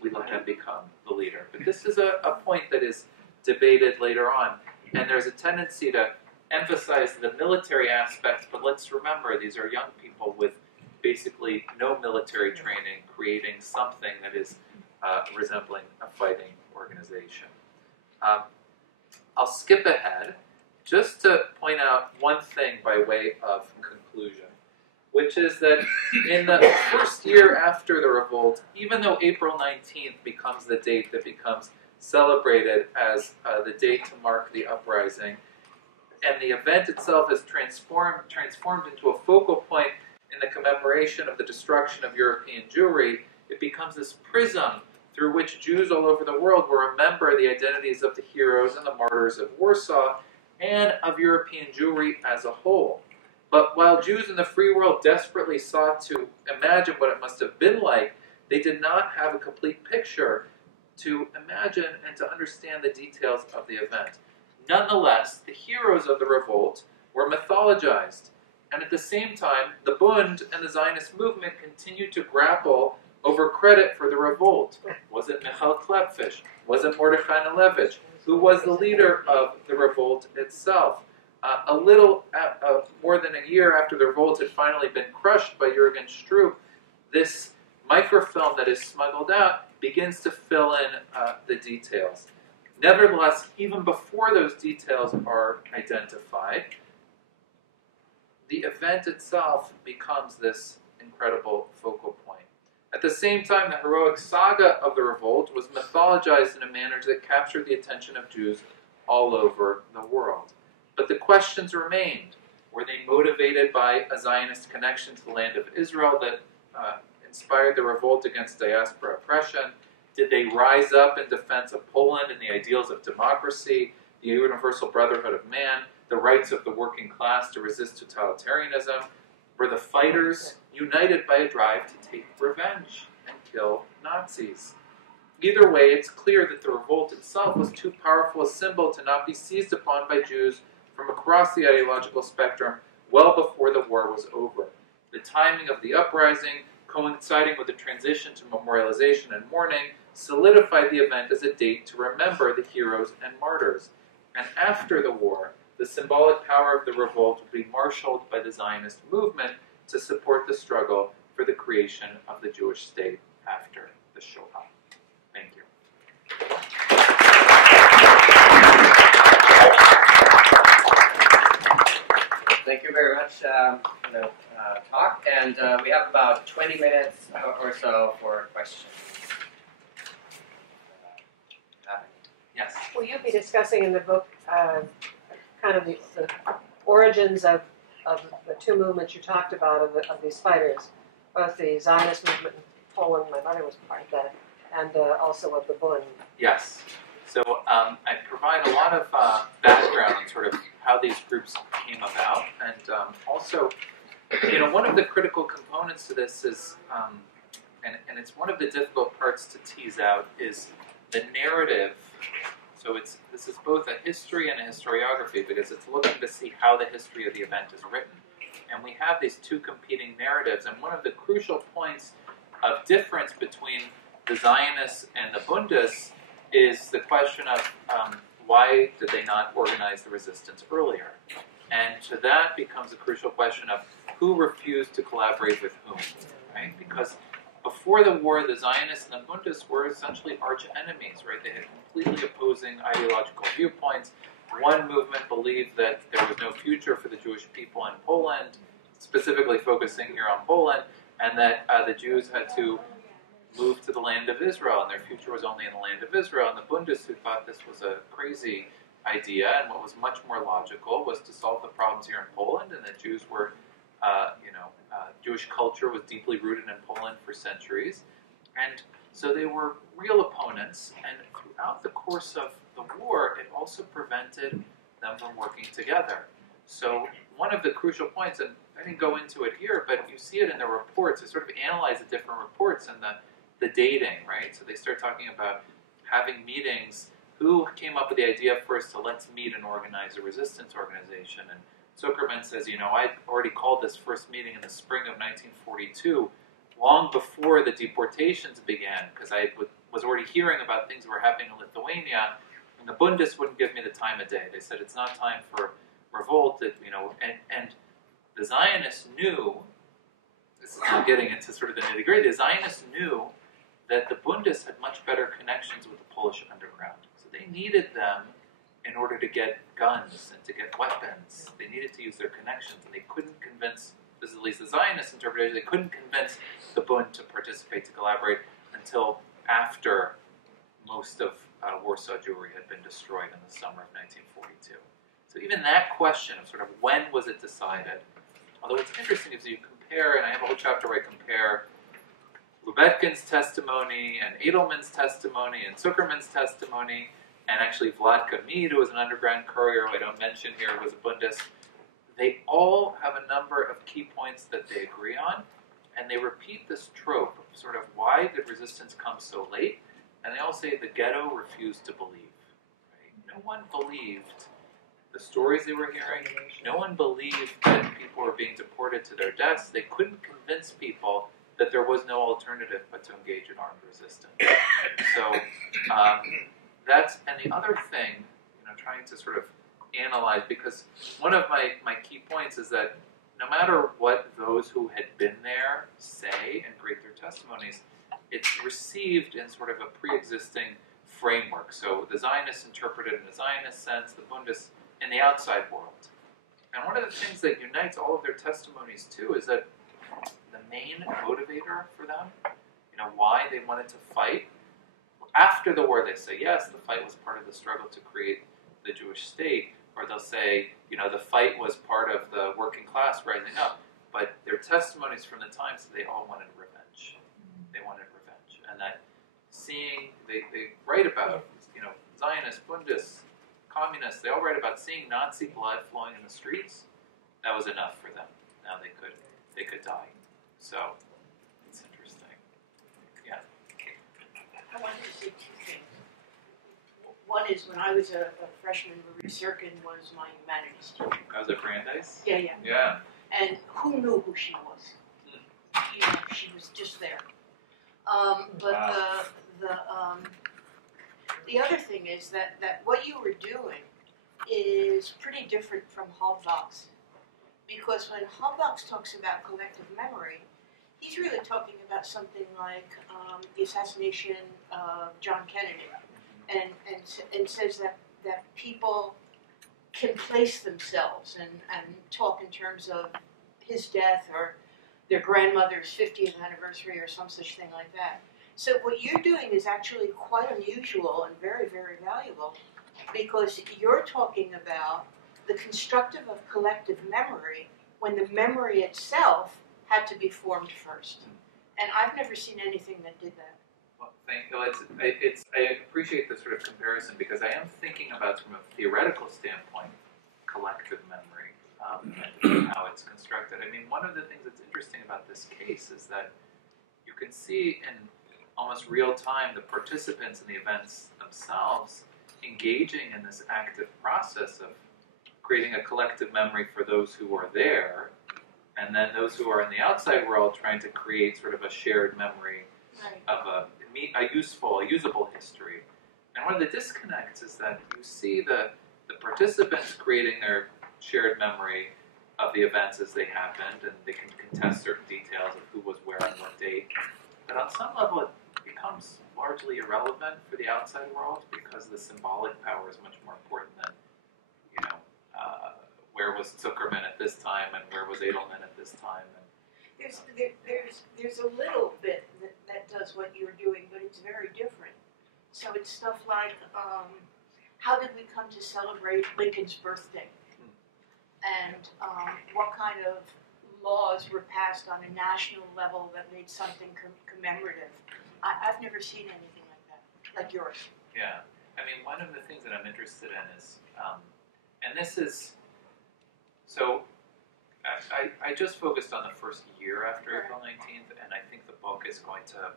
we let him become the leader. But this is a point that is debated later on, and there's a tendency to emphasize the military aspects, but let's remember these are young people with basically no military training creating something that is resembling a fighting organization. I'll skip ahead just to point out one thing by way of conclusion, which is that in the first year after the revolt, even though April 19th becomes the date that becomes celebrated as the date to mark the uprising, and the event itself is transformed into a focal point in the commemoration of the destruction of European Jewry, it becomes this prism through which Jews all over the world will remember the identities of the heroes and the martyrs of Warsaw and of European Jewry as a whole. But while Jews in the free world desperately sought to imagine what it must have been like, they did not have a complete picture to imagine and to understand the details of the event. Nonetheless, the heroes of the revolt were mythologized, and at the same time, the Bund and the Zionist movement continued to grapple over credit for the revolt. Was it Michal Klepfish? Was it Mordechai Anilevich? Who was the leader of the revolt itself? A little more than a year after the revolt had finally been crushed by Jürgen Stroop, this microfilm that is smuggled out begins to fill in the details. Nevertheless, even before those details are identified, the event itself becomes this incredible focal point. At the same time, the heroic saga of the revolt was mythologized in a manner that captured the attention of Jews all over the world. But the questions remained. Were they motivated by a Zionist connection to the land of Israel that inspired the revolt against diaspora oppression? Did they rise up in defense of Poland and the ideals of democracy, the universal brotherhood of man, the rights of the working class to resist totalitarianism? Were the fighters united by a drive to take revenge and kill Nazis? Either way, it's clear that the revolt itself was too powerful a symbol to not be seized upon by Jews from across the ideological spectrum well before the war was over. The timing of the uprising, coinciding with the transition to memorialization and mourning, solidified the event as a date to remember the heroes and martyrs. And after the war, the symbolic power of the revolt would be marshaled by the Zionist movement to support the struggle for the creation of the Jewish state after the Shoah. Thank you. Thank you very much for the talk, and we have about 20 minutes or so for questions. Yes? Will you be discussing in the book kind of the origins of the two movements you talked about of these fighters, both the Zionist movement in Poland, my mother was part of that, and also of the Bund? Yes. So I provide a lot of background on sort of how these groups came about, and also, one of the critical components to this is, and it's one of the difficult parts to tease out, is the narrative. So this is both a history and a historiography, because it's looking to see how the history of the event is written. And we have these two competing narratives, and one of the crucial points of difference between the Zionists and the Bundists is the question of why did they not organize the resistance earlier? And to that becomes a crucial question of who refused to collaborate with whom, right? Because before the war, the Zionists and the Bundists were essentially arch enemies, right? They had completely opposing ideological viewpoints. One movement believed that there was no future for the Jewish people in Poland, specifically focusing here on Poland, and that the Jews had to move to the land of Israel, and their future was only in the land of Israel. And the Bundists, who thought this was a crazy idea, and what was much more logical was to solve the problems here in Poland, and that Jews were, Jewish culture was deeply rooted in Poland for centuries. And so they were real opponents, and throughout the course of the war, it also prevented them from working together. So one of the crucial points, and I didn't go into it here, but you see it in the reports, they sort of analyze the different reports and the dating, right? So they start talking about having meetings. Who came up with the idea first to let's meet and organize a resistance organization? And Zuckerman says, I already called this first meeting in the spring of 1942, long before the deportations began, because I was already hearing about things that were happening in Lithuania, and the Bundes wouldn't give me the time of day. They said it's not time for revolt, and the Zionists knew, this is now getting into sort of the nitty-gritty, the Zionists knew that the Bundes had much better connections with the Polish underground. So they needed them in order to get guns and to get weapons. They needed to use their connections, and they couldn't convince, this is at least the Zionist interpretation, they couldn't convince the Bund to participate, to collaborate, until after most of Warsaw Jewry had been destroyed in the summer of 1942. So even that question of sort of when was it decided, although it's interesting is you compare, and I have a whole chapter where I compare Lubetkin's testimony and Edelman's testimony and Zuckerman's testimony, and actually Vladka Mead, who was an underground courier, who I don't mention here, was a Bundist. They all have a number of key points that they agree on, and they repeat this trope of sort of why did resistance come so late, and they all say the ghetto refused to believe. Right? No one believed the stories they were hearing. No one believed that people were being deported to their deaths. They couldn't convince people that there was no alternative but to engage in armed resistance. So that's, and the other thing, trying to sort of analyze, because one of my key points is that no matter what those who had been there say and create their testimonies, it's received in sort of a pre-existing framework. So the Zionists interpret it in a Zionist sense, the Bundes in the outside world. And one of the things that unites all of their testimonies too is that the main motivator for them, why they wanted to fight, after the war they say, yes, the fight was part of the struggle to create the Jewish state, or they'll say, the fight was part of the working class rising up. But their testimonies from the time said they all wanted revenge. They wanted revenge. And that seeing, they write about, Zionists, Bundists, communists, they all write about seeing Nazi blood flowing in the streets. That was enough for them. Now they could die. So, it's interesting. Yeah. I wanted to say two things. One is when I was a freshman, Maurice was my humanities teacher. I was at Brandeis? Yeah. Yeah. And who knew who she was? She was just there. But wow. The other thing is that what you were doing is pretty different from Halbwachs. Because when Halbwachs talks about collective memory, he's really talking about something like the assassination of John Kennedy, and says that people can place themselves and talk in terms of his death or their grandmother's 50th anniversary or some such thing like that. So what you're doing is actually quite unusual and very, very valuable, because you're talking about the constructive of collective memory when the memory itself had to be formed first. And I've never seen anything that did that. Well, thank you. I appreciate the sort of comparison, because I am thinking about, from a theoretical standpoint, collective memory and how it's constructed. I mean, one of the things that's interesting about this case is that you can see in almost real time the participants in the events themselves engaging in this active process of creating a collective memory for those who are there, and then those who are in the outside world trying to create sort of a shared memory of a usable history. And one of the disconnects is that you see the participants creating their shared memory of the events as they happened, and they can contest certain details of who was where on what date. But on some level, it becomes largely irrelevant for the outside world, because the symbolic power is much more important than, where was Zuckerman at this time and where was Edelman at this time. And, there's a little bit that does what you're doing, but it's very different. So it's stuff like, how did we come to celebrate Lincoln's birthday? And what kind of laws were passed on a national level that made something commemorative. I've never seen anything like that, like yours. Yeah. I mean, one of the things that I'm interested in is, and this is, so I just focused on the first year after April 19th, and I think the book is going to,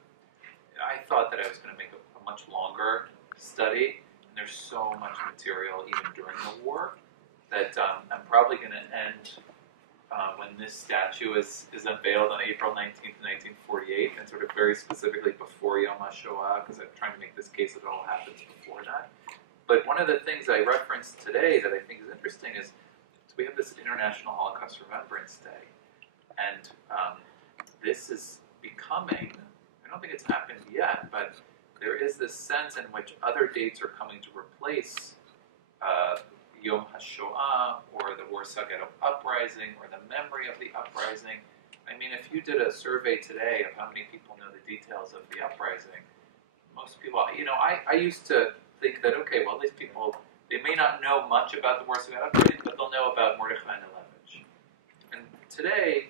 I thought that I was going to make a much longer study, and there's so much material even during the war that I'm probably going to end when this statue is unveiled on April 19th, 1948, and sort of very specifically before Yom HaShoah, because I'm trying to make this case that it all happens before that. But one of the things I referenced today that I think is interesting is we have this International Holocaust Remembrance Day, and this is becoming, I don't think it's happened yet, but there is this sense in which other dates are coming to replace Yom HaShoah, or the Warsaw Ghetto Uprising, or the memory of the uprising. I mean, if you did a survey today of how many people know the details of the uprising, most people, I used to think that, okay, well, these people, they may not know much about the Warsaw Ghetto Uprising, but they'll know about Mordechai Neilevich. And today,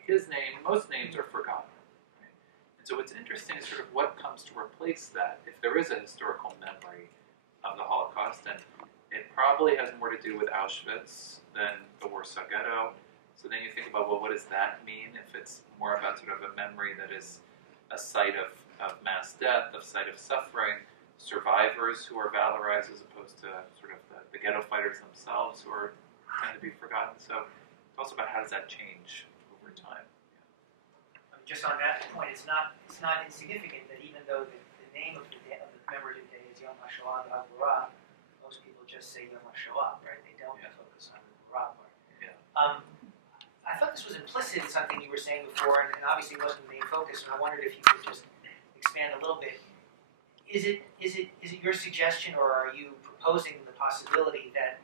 his name, most names are forgotten. Right? And so what's interesting is sort of what comes to replace that, if there is a historical memory of the Holocaust, and it probably has more to do with Auschwitz than the Warsaw Ghetto. So then you think about, well, what does that mean if it's more about sort of a memory that is a site of mass death, a site of suffering, survivors who are valorized as opposed to sort of the ghetto fighters themselves who are tend to be forgotten. So it's also about how does that change over time. Just on that point, it's not insignificant that even though the name of the commemorative day is Yom HaShoah V'Hagvura, most people just say Yom HaShoah, right? They don't focus on the Gvura part. Yeah. I thought this was implicit in something you were saying before, and obviously wasn't the main focus, and I wondered if you could just expand a little bit. Is it your suggestion, or are you proposing the possibility that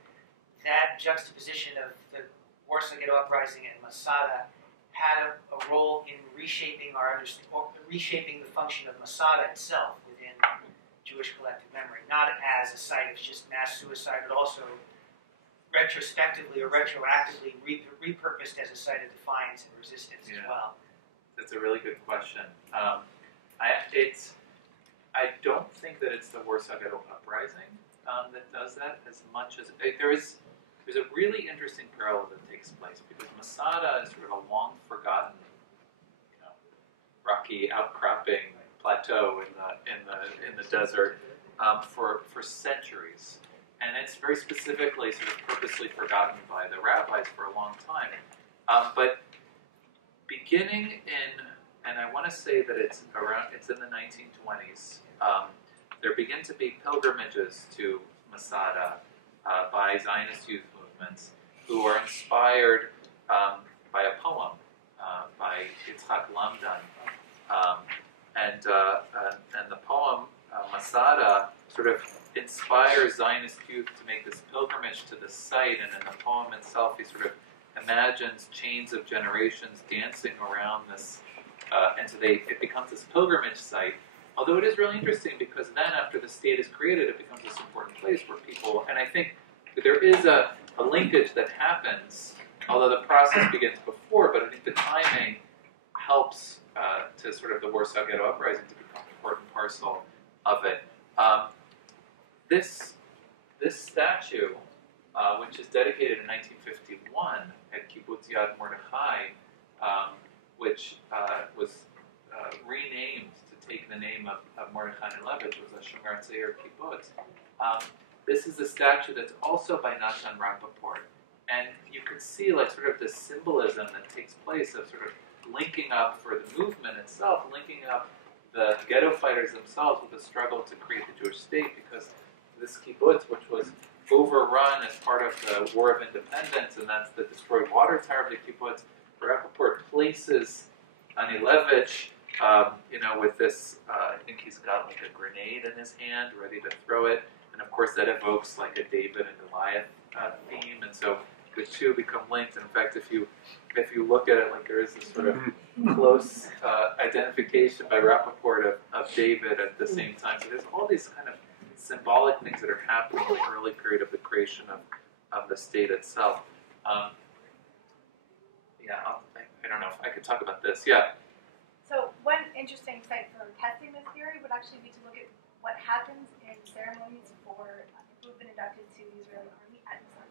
juxtaposition of the Warsaw Ghetto Uprising and Masada had a role in reshaping reshaping the function of Masada itself within Jewish collective memory, not as a site of just mass suicide, but also retrospectively or retroactively repurposed as a site of defiance and resistance as well? That's a really good question. I don't think that it's the Warsaw Ghetto Uprising that does that as much as there's a really interesting parallel that takes place because Masada is sort of a long forgotten, rocky outcropping plateau in the desert for centuries, and it's very specifically sort of purposely forgotten by the rabbis for a long time. But beginning in, and I want to say that it's in the 1920s. There begin to be pilgrimages to Masada by Zionist youth movements who are inspired by a poem by Yitzhak Lamdan. And the poem, Masada, sort of inspires Zionist youth to make this pilgrimage to the site, and in the poem itself, he sort of imagines chains of generations dancing around this, and so it becomes this pilgrimage site. Although it is really interesting because then after the state is created, it becomes this important place where people, and I think that there is a linkage that happens, although the process begins before, but I think the timing helps to sort of the Warsaw Ghetto Uprising to become an important parcel of it. This statue, which is dedicated in 1951 at Kibbutz Yad Mordechai, which was renamed to take the name of Mordechai Neilevich, was a Shomer Tzeir kibbutz. This is a statue that's also by Natan Rappaport. And you could see like sort of the symbolism that takes place of sort of linking up for the movement itself, linking up the ghetto fighters themselves with the struggle to create the Jewish state, because this kibbutz, which was overrun as part of the War of Independence, and that's the destroyed water tower of the kibbutz, Rappaport places Neilevich, with this, I think he's got like a grenade in his hand, ready to throw it, and of course that evokes like a David and Goliath theme, and so the two become linked. And in fact, if you look at it, like there is this sort of close identification by Rappaport of David at the same time. So there's all these kind of symbolic things that are happening in the early period of the creation of the state itself. I don't know if I could talk about this. Yeah. So one interesting site for testing this theory would actually be to look at what happens in ceremonies for people who've been inducted to the Israeli army at Muslim.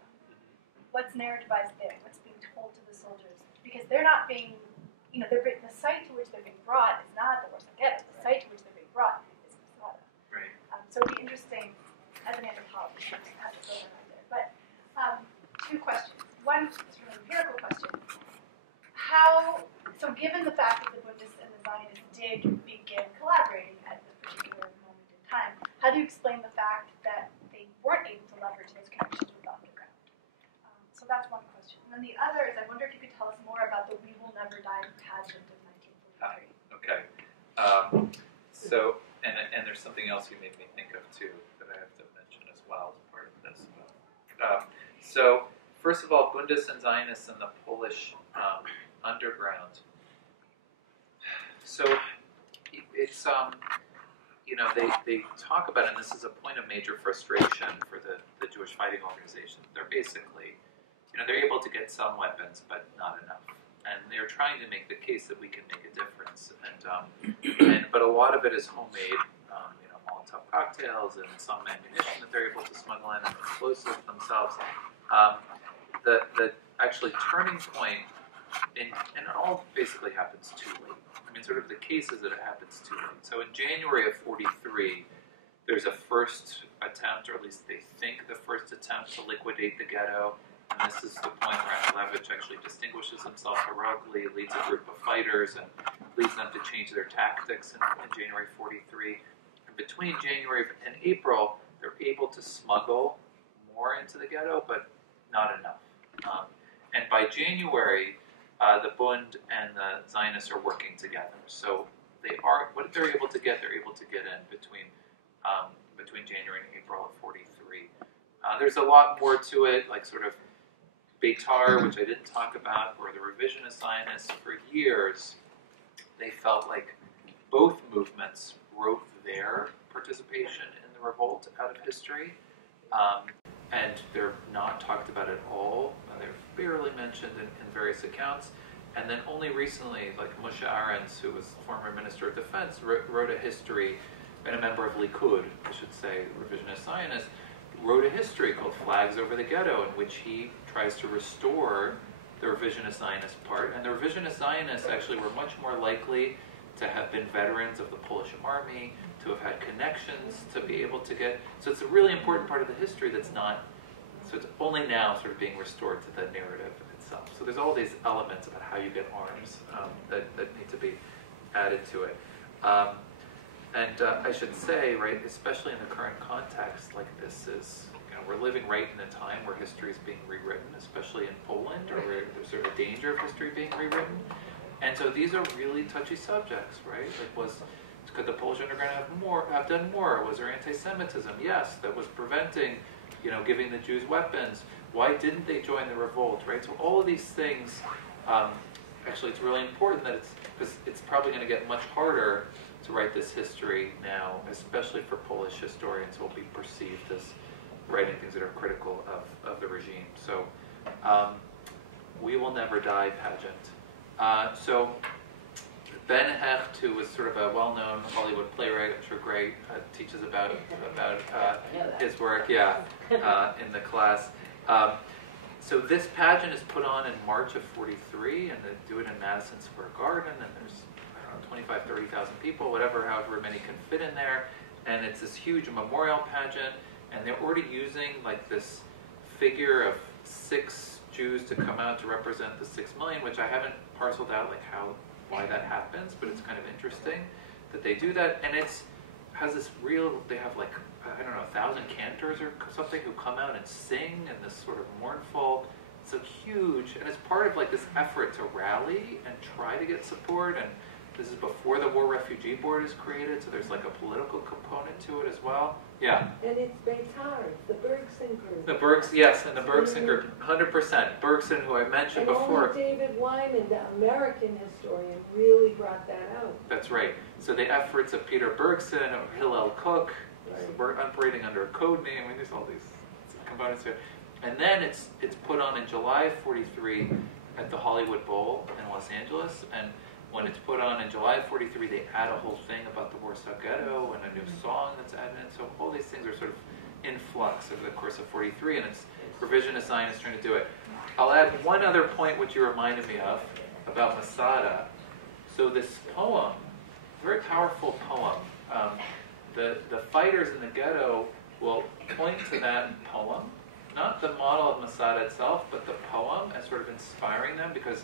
What's narrativized there? What's being told to the soldiers? Because they're not being, the site to which they're being brought is not the Warsaw Ghetto. The site to which they're being brought is Masada. Right. So it'd be interesting as an anthropologist to have to go around there. But two questions. One is an empirical question. So given the fact that the Buddhists and the Zionists did begin collaborating at this particular moment in time, how do you explain the fact that they weren't able to leverage those connections with the underground? So that's one question. And then the other is, I wonder if you could tell us more about the We Will Never Die pageant of 1943. Okay. So, and there's something else you made me think of too that I have to mention as well as part of this. So, first of all, Bundes and Zionists and the Polish underground. So, it's they talk about, and this is a point of major frustration for the Jewish fighting organization. They're basically, they're able to get some weapons, but not enough. And they're trying to make the case that we can make a difference. But a lot of it is homemade, Molotov cocktails and some ammunition that they're able to smuggle in and explosives themselves. The actually turning point, and it all basically happens too late. I mean, sort of the case is that it happens too late. So in January of 43, there's a first attempt, or at least they think the first attempt to liquidate the ghetto. And this is the point where Afterlife actually distinguishes himself heroically, leads a group of fighters, and leads them to change their tactics in January 43. And between January and April, they're able to smuggle more into the ghetto, but not enough. And by January, the Bund and the Zionists are working together. So what they're able to get in between January and April of 43. There's a lot more to it, like sort of Beitar, which I didn't talk about, where the revisionist Zionists, for years, they felt like both movements wrote their participation in the revolt out of history, and they're not talked about at all. They're barely mentioned in various accounts. And then only recently, like Moshe Arens, who was former Minister of Defense, wrote a history, and a member of Likud, I should say, revisionist Zionist, wrote a history called Flags Over the Ghetto, in which he tries to restore the revisionist Zionist part. And the revisionist Zionists actually were much more likely to have been veterans of the Polish army, to have had connections, to be able to get... So it's a really important part of the history that's not... So it's only now sort of being restored to the narrative itself. So there's all these elements about how you get arms that need to be added to it. I should say, right, especially in the current context, like this is, we're living right in a time where history is being rewritten, especially in Poland, or where there's sort of a danger of history being rewritten. And so these are really touchy subjects, right? Like, could the Polish underground have done more? Was there anti-Semitism? Yes, that was preventing, giving the Jews weapons. Why didn't they join the revolt, right? So all of these things, actually, it's really important that because it's probably going to get much harder to write this history now, especially for Polish historians who will be perceived as writing things that are critical of the regime. So, We Will Never Die pageant. So, Ben Hecht, who was sort of a well-known Hollywood playwright, I'm sure Greg teaches about his work, in the class. So this pageant is put on in March of 43, and they do it in Madison Square Garden, and there's 25, 30,000 people, however many can fit in there, and it's this huge memorial pageant, and they're already using like this figure of 6 Jews to come out to represent the 6 million, which I haven't parceled out like why that happens, but it's kind of interesting that they do that, and they have like, 1,000 cantors or something who come out and sing, and this sort of mournful, it's a huge, and it's part of like this effort to rally and try to get support, and this is before the War Refugee Board is created, so there's like a political component to it as well. Yeah. And it's Beitar, the Bergson group. The Bergson group, 100%. Bergson, who I mentioned before. Only David Wyman, the American historian, really brought that out. That's right. So the efforts of Peter Bergson, or Hillel Cook, operating under a code name. I mean, there's all these components here. And then it's put on in July of 43, and at the Hollywood Bowl in Los Angeles, and when it's put on in July of 43, they add a whole thing about the Warsaw Ghetto and a new song that's added in. So all these things are sort of in flux over the course of 43, and it's revisionist Zionists trying to do it. I'll add one other point which you reminded me of about Masada. So this poem, very powerful poem, the fighters in the ghetto will point to that poem, not the model of Masada itself, but the poem as sort of inspiring them, because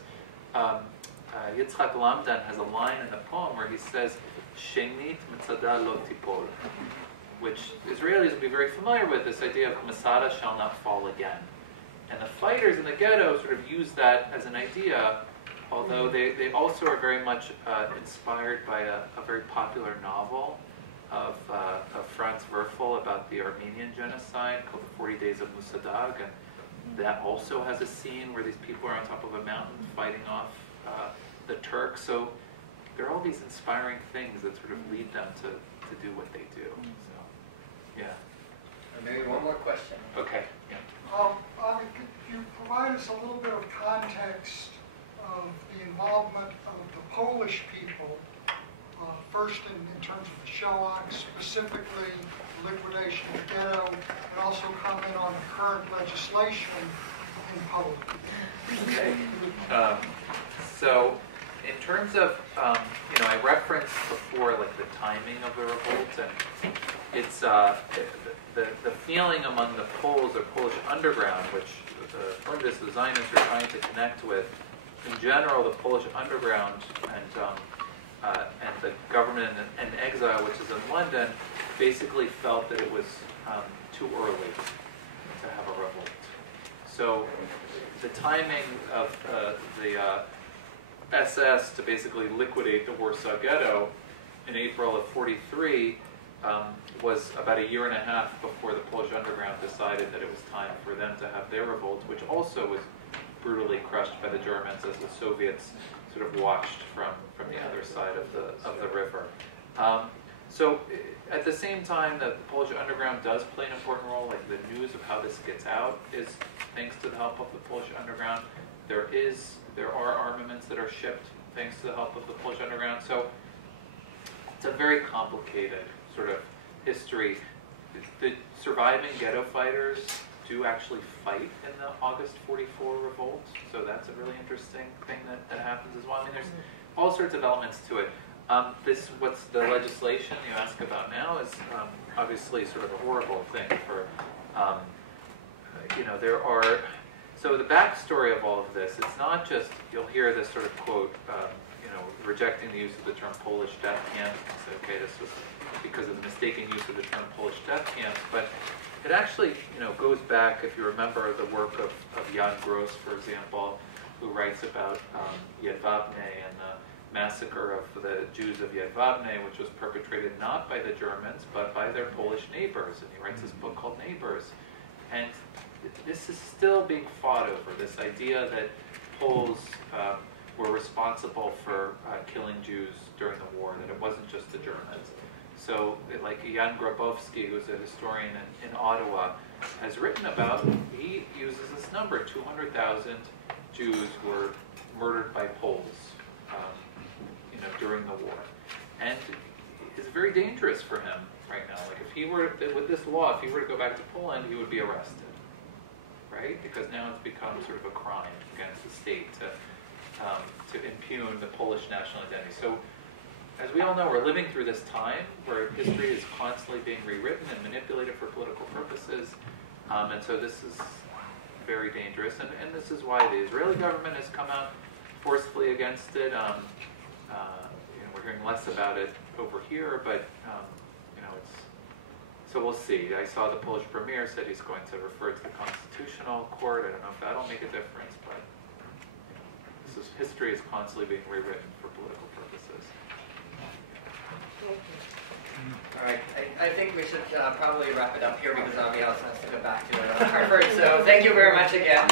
Yitzhak Lamdan has a line in the poem where he says, Shenit Masada lo tipol, which Israelis will be very familiar with, this idea of Masada shall not fall again. And the fighters in the ghetto sort of use that as an idea, although they also are very much inspired by a very popular novel of Franz Werfel about the Armenian genocide called The 40 Days of Musadag, and that also has a scene where these people are on top of a mountain fighting off the Turks. So there are all these inspiring things that sort of lead them to do what they do. So, yeah. And maybe one more question. Okay. Yeah. Could you provide us a little bit of context of the involvement of the Polish people, first in terms of the Shoah, specifically liquidation of the ghetto, and also comment on the current legislation in Poland? Okay. So, in terms of, I referenced before like the timing of the revolt, and it's the feeling among the Poles or Polish underground, which the Zionists are trying to connect with. In general, the Polish underground and the government in exile, which is in London, basically felt that it was too early to have a revolt. So the timing of the SS to basically liquidate the Warsaw Ghetto in April of 43 was about a year and a half before the Polish underground decided that it was time for them to have their revolt, which also was brutally crushed by the Germans as the Soviets sort of watched from the other side of the river. So at the same time that the Polish underground does play an important role, like the news of how this gets out is thanks to the help of the Polish underground. There are armaments that are shipped thanks to the help of the Polish underground. So it's a very complicated sort of history. The surviving ghetto fighters do actually fight in the August 44 revolt, so that's a really interesting thing that happens as well. I mean, there's all sorts of elements to it. What's the legislation you ask about now is obviously sort of a horrible thing for, there are, so the backstory of all of this, it's not just, you'll hear this sort of quote, rejecting the use of the term Polish death camp, and say, okay, this was because of the mistaken use of the term Polish death camps, but it actually, goes back, if you remember the work of Jan Gross, for example, who writes about Jedwabne and the massacre of the Jews of Jedwabne, which was perpetrated not by the Germans, but by their Polish neighbors. And he writes this book called Neighbors. And this is still being fought over, this idea that Poles were responsible for killing Jews during the war, that it wasn't just the Germans. So, like Jan Grabowski, who's a historian in Ottawa, has written about, he uses this number, 200,000 Jews were murdered by Poles, during the war. And it's very dangerous for him right now. Like if he were, with this law, if he were to go back to Poland, he would be arrested, right? Because now it's become sort of a crime against the state to impugn the Polish national identity. So, as we all know, we're living through this time where history is constantly being rewritten and manipulated for political purposes. And so this is very dangerous. And this is why the Israeli government has come out forcefully against it. We're hearing less about it over here, but so we'll see. I saw the Polish premier said he's going to refer to the Constitutional Court. I don't know if that'll make a difference, but history is constantly being rewritten for political purposes. All right, I think we should probably wrap it up here because Avi also has to go back to Hartford. So thank you very much again.